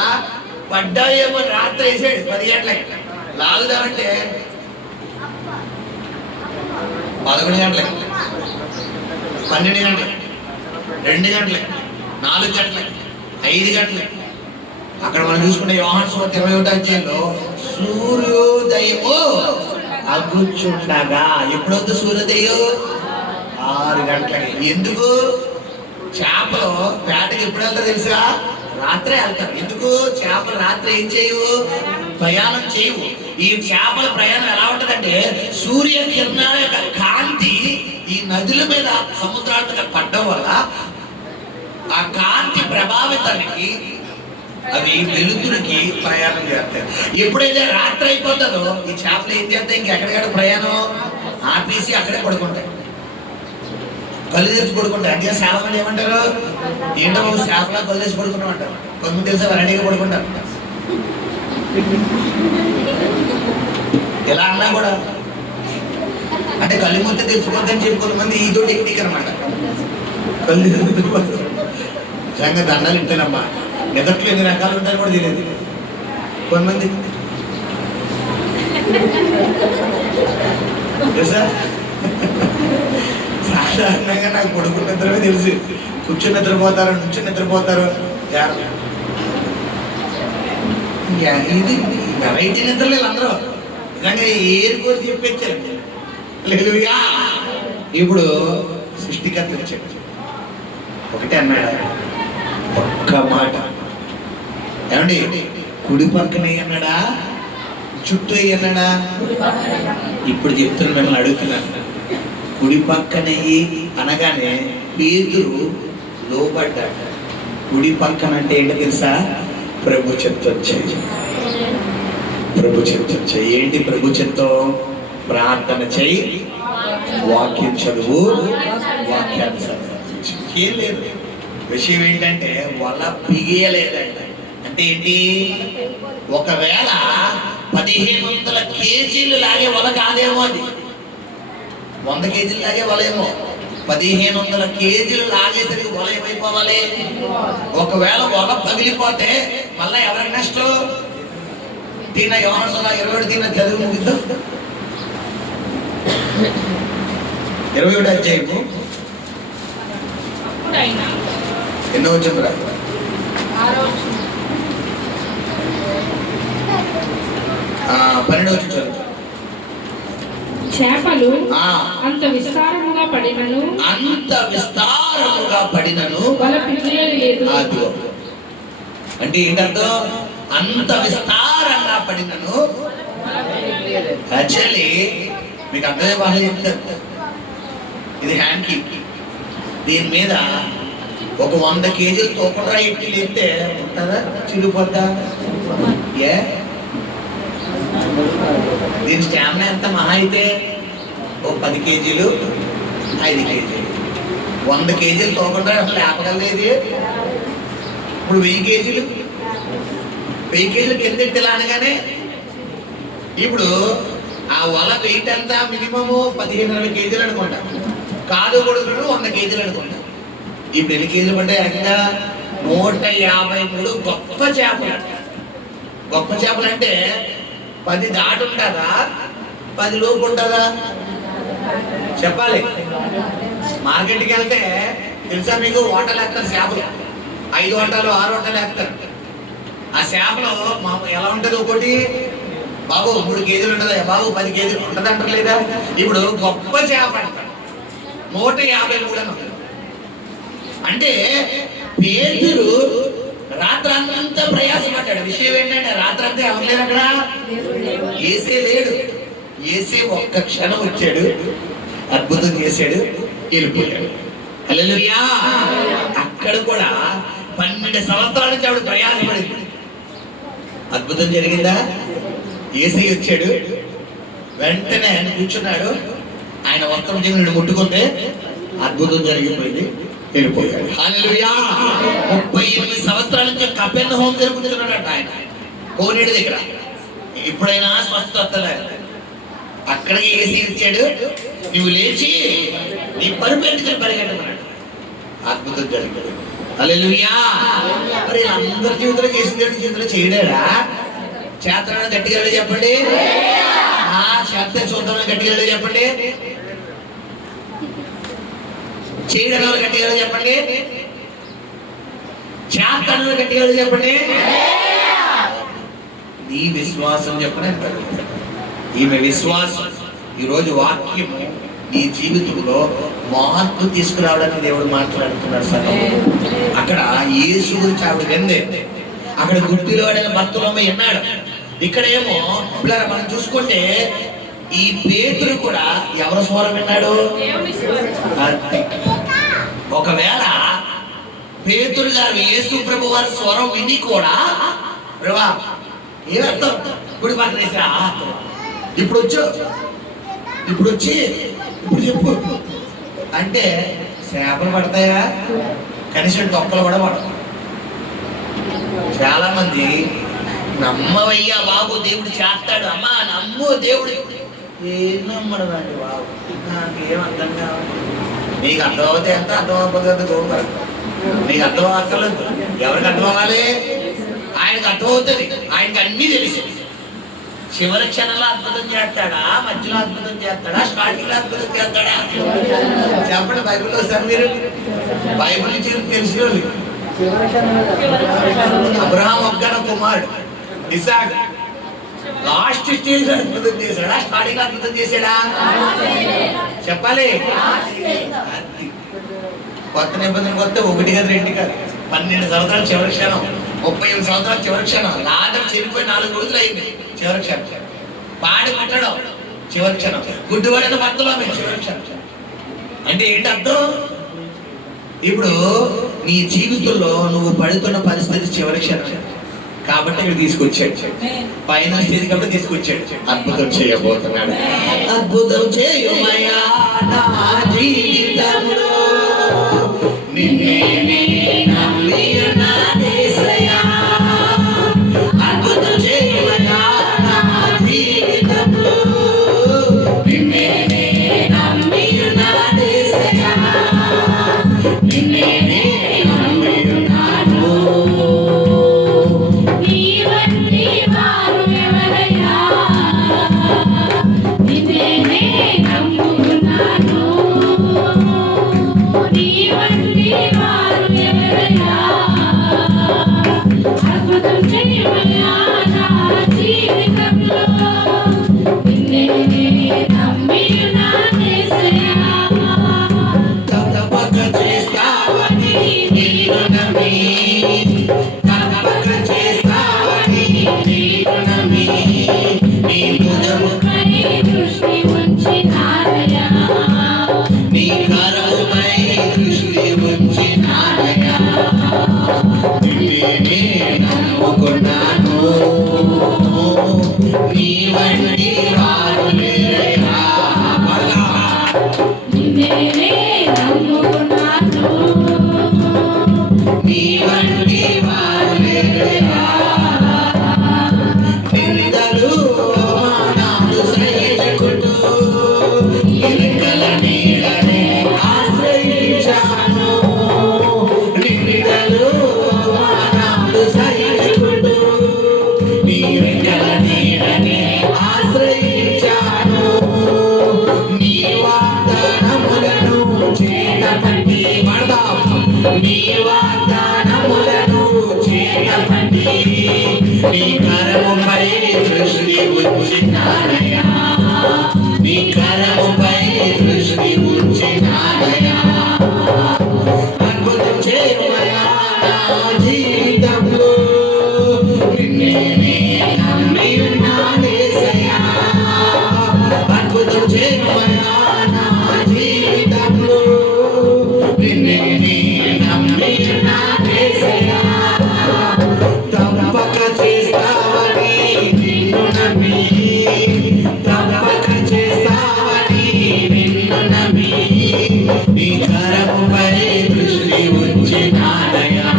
పడ్డాయేమో, రాత్రి వేసాడు 10 గంటలకి, లాగుదామంటే 11 గంటలకి, 12 గంటలకి, 2 గంటలకి, 4 గంటలకి, 5 గంటలకి. అక్కడ మనం చూసుకుంటే యోహాను సువార్త 21వ అధ్యాయంలో సూర్యోదయము అగుచుండగా, ఎప్పుడొద్దు సూర్యోదయం? 6 గంటలకి. ఎందుకు? చేపలు వేటకి ఎప్పుడు వెళ్తారు తెలుసా? రాత్రే వెళ్తారు. ఎందుకు? చేపలు రాత్రి ఏం చేయవు? ప్రయాణం చేయవు. ఈ చేపల ప్రయాణం ఎలా ఉంటదంటే, సూర్యకిరణాల యొక్క కాంతి ఈ నదుల మీద సముద్రాల మీద పడ్డం వల్ల ఆ కాంతి ప్రభావితానికి అవి వెలుతురికి ప్రయాణం చేస్తాయి. ఎప్పుడైతే రాత్రి అయిపోతుందో ఈ చేపలు ఏం చేస్తాయి? ఇంకెక్కడికక్కడ ప్రయాణం ఆపేసి అక్కడే పడుకుంటాయి, కళ్ళు తెరిచి పడుకుంటాయి. అంటే చాలా మంది ఏమంటారు? ఏంటో చేపలా కళ్ళు తెరిచి పడుకున్నాం అంటారు. కొంతమంది తెలిసే వెరైటీగా పడుకుంటారు. ఎలా అన్నా కూడా అంటే కళ్ళు మొత్తం తెలిసిపోద్దని చెప్పి కొంతమంది ఇదో టెక్నిక్ అనమాట. కళ్ళు తెలిసిపోతారు. నిజంగా దండాలు ఇంటేనమ్మా, నిదట్లో ఎన్ని రకాలు ఉంటాయని కూడా తెలియదు కొంతమంది. సాధారణంగా నాకు పడుకున్న నిద్రమే తెలుసు. కూర్చుని నిద్రపోతారు, నుంచుని నిద్రపోతారు. ఇది వెరైటీ నిద్రలేదు అందరూ. నిజంగా ఏరు కోరి చెప్పేచ్చారు. హల్లెలూయా! ఇప్పుడు సృష్టికర్త వచ్చాడు, ఒకటే అన్నాడు, ఒక్క మాట. ఏమండి? కుడి పక్కన అన్నాడా, చుట్టూ అన్నాడా? ఇప్పుడు చెప్తున్నా, మిమ్మల్ని అడుగుతున్నాను. కుడి పక్కనయ్యి అనగానే పేతురు లోబడ్డాడు. కుడి పక్కన అంటే ఏంటో తెలుసా? ప్రభు చిత్తం చేయి. ప్రభు చిత్తం చేయి. ఏంటి ప్రభు చిత్తం? ప్రార్థన చేయి, వాక్యం చదువు, వాక్యాన్ని ఏం లేదు. విషయం ఏంటంటే వల పిగియలేదంట. అంటే ఏంటి? ఒకవేళ 1500 కేజీలు లాగే వల కాదేమో అది. 100 కేజీలు లాగే వలయేమో, 1500 కేజీలు లాగేసరికి వల ఏమైపోవాలి? ఒకవేళ వల పగిలిపోతే మళ్ళీ ఎవరికి నష్టం? తిన్న యోహాను 27 తిన్న చదువు ముగిద్దాం. 27 అధ్యాయము అప్పుడైనా ఎన్నో వచ్చిందిరా? 12 వచ్చి చదువు. చేపలు ఆ, అంత విస్తారముగా పడినను అంత విస్తారముగా పడినను వల పిగిలలేదు. అదిగో. అంటే ఏంటర్థం? అంత విస్తారంగా పడినను. యాక్చువల్లీ మీకు అర్థమే బాగా చెప్తాను. ఇది హ్యాండ్ కీప్. దీని మీద ఒక 100 కేజీలు తోకుండా ఎట్టి లేస్తే ఉంటుందా? చిరిగిపోద్దా? ఏ దీని స్టామినా ఎంత? మహా అయితే ఓ 10 కేజీలు, 5 కేజీలు. 100 కేజీలు తోకుండా అసలు లేపగలేదు. ఇప్పుడు 1000 కేజీలు, 1000 కేజీలు కింద ఎత్తిలా అనగానే ఇప్పుడు ఆ వల వెయిట్ అంతా మినిమము 15-20 కేజీలు అనుకుంటా. కాదు కొడుకుడు 100 కేజీలు అనుకుంటా. ఇప్పుడు ఎన్ని కేజీలు పడ్డాయి? ఇంకా 153 గొప్ప చేపలు. గొప్ప చేపలు అంటే 10 దాటి ఉంటుందా, 10 లోపు ఉంటుందా? చెప్పాలి. మార్కెట్కి వెళ్తే తెలుసా మీకు? ఓటలు వేస్తారు చేపలు. 5 ఓటాలు 6 ఓటాలు వేస్తారు. ఆ చేపలు ఎలా ఉంటుంది? ఒకటి బాబు 3 కేజీలు ఉంటుందా? బాబు 10 కేజీలు ఉంటుంది అంటారు లేదా? ఇప్పుడు గొప్ప చేప అంటారు 153 అని ఉంటుంది. అంటే పేతురు రాత్రంతా ప్రయాసపడ్డాడు. విషయం ఏంటంటే రాత్రంతా ఎవరు లేరు అక్కడ? ఏసే లేడు. ఏసే ఒక్క క్షణం వచ్చాడు, అద్భుతం చేశాడు, వెళ్ళిపోయాడు. హల్లెలూయా. అక్కడ కూడా 12 సంవత్సరాల నుంచి ఆవిడ ప్రయాసపడింది. అద్భుతం జరిగిందా? ఏసీ వచ్చాడు, వెంటనే ఆయన కూర్చున్నాడు, ఆయన వస్త్రం దేవుడు ముట్టుకుంటే అద్భుతం జరిగిపోయింది, వెళ్ళిపోయాడు. హల్లెలూయా. 38 సంవత్సరాల నుంచి కపెర్నహూము దగ్గర కూర్చున్నాడంట ఆయన, కోనేటి దగ్గర. ఎప్పుడైనా స్వస్థత వస్తలేదు. అక్కడికి ఏసీ ఇచ్చాడు, నువ్వు లేచి నీ పరుపు ఎత్తుకొని పరిగెట్టమన్నాడు. అద్భుతం జరిగింది. హల్లెలూయా. మరి అందరి జీవితంలో చేసిన దేవుడి జీవితంలో చేయడా? చేతన గట్టిగా చెప్పండి. చేత చూద్దామని గట్టిగా చెప్పండి. చేయడం గట్టిగా చెప్పండి. చేతన గట్టిగా చెప్పండి. నీ విశ్వాసం చెప్పండి. ఈమె విశ్వాసం ఈరోజు వాక్యము నీ జీవితంలో మార్పు తీసుకురావడానికి దేవుడు మాట్లాడుతున్నాడు. సరే, అక్కడ యేసు గురించి ఆవిడ విందే. అక్కడ గుడ్డిలో వాడిన భర్తలోమ విన్నాడు. ఇక్కడేమో పిల్లలు మనం చూసుకుంటే ఈ పేతురు కూడా ఎవరి స్వరం విన్నాడు? ఒకవేళ పేతురు గారు యేసు ప్రభు వారి స్వరం విని కూడా ప్రభా ఏమర్థం గుడి పక్కన వేసా, ఇప్పుడు వచ్చి ఇప్పుడు చెప్పు అంటే చేపలు పడతాయా? కనీసం తొక్కలు కూడా పడవు. చాలా మంది నమ్మవయ్యా బాబు దేవుడు చేస్తాడు, అమ్మా నమ్ము దేవుడు. ఏం నమ్మడం అండి బాబు, నాకేం అర్థం కావాలి. నీకు అర్థం అవుతే ఎంత, అర్థం అవ్వకపోతే గోపరం. నీకు అర్థం అక్కర్లేదు. ఎవరికి అర్థం అవ్వాలి? ఆయనకు అర్థం అవుతుంది. ఆయనకి అన్నీ తెలిసి చివరి క్షణంలో అద్భుతం చేస్తాడా, మధ్యలో అద్భుతం చేస్తాడా, స్టార్టింగ్ లో అద్భుతం చేస్తాడా? చెప్పండి. బైబిల్లో సార్ మీరు బైబిల్ నుంచి తెలిసిన వాళ్ళు. అబ్రహాం ఒక్కన కుమారుడు ఇసాక్ లాస్ట్ స్టేజ్ అద్భుతం చేశాడా, స్టార్టింగ్ లో అద్భుతం చేశాడా? చెప్పాలి. కొత్త నిబంధన కొత్త 1 కాదు 2 కాదు 12 సంవత్సరాలు చివరి క్షణం, 35 సంవత్సరాలు చివరి క్షణం. లాదరు చెరిపోయి 4 రోజులు అయింది చివరి క్షణం. పాడి పట్టడం చివరి క్షణం. గుడ్డివాడిన భర్తలో చివరి క్షణం. అంటే ఏంటి అర్థం? ఇప్పుడు నీ జీవితంలో నువ్వు పడుతున్న పరిస్థితి చివరి క్షణం కాబట్టి ఇక్కడ తీసుకొచ్చాడు. పైన స్టేజ్ కాబట్టి తీసుకొచ్చాడు. అద్భుతం చేయబోతున్నాడు. అద్భుతం చేయమయ్యా నా జీవితంలో, నిన్నే నమ్మియున్నానేసయ్యా. అద్భుతం చేయమయ్యా నా జీవితంలో, నిన్నే నమ్మి నిన్ను నమ్మి నీ భుజముపై దృష్టి ఉంచినానయ్యా. నీ కరముపై దృష్టి ఉంచినానయ్యా. నిన్నే నమ్ముకున్నాను, నీ వంటి వారు లేరయ్యా. నిన్నే నమ్ముకున్నాను, నీ వంటి వారు లేరయ్యా. నిందలు అవమానాలు సహించుకుంటూ నీ రెక్కల నీడనే ఆశ్రయించాను. నిందలు అవమానాలు సహించుకుంటూ నీ రెక్కల నీడనే ఆశ్రయించాను. నీ వాగ్దానములను చేతపట్టి పడదాం. నీ వాగ్దానములను చేతపట్టి నీ కరముపై దృష్టి ఉంచినానయ్యా. నీ కరముపై దృష్టి ఉంచినానయ్యా. అద్భుతం చేయమయ్యా నా జీవితంలో. నిన్నే నమ్మి ఉన్నానేసయ్యా. అద్భుతం చేయమయ్యా నా జీవితంలో. నిన్నే నమ్మి ఉన్నానేసయ్యా. తప్పక చేస్తావని నిన్ను నమ్మి, తప్పక చేస్తావని నిన్ను నమ్మి నీ కరముపై దృష్టి ఉంచినానయ్యా.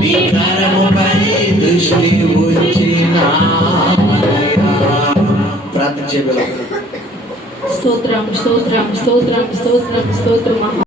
నీ కరముపై దృష్టి ఉంచినానయ్యా. ప్రార్థన చేయగలరు. స్తోత్రం స్తోత్రం స్తోత్రం స్తోత్రం స్తోత్రం.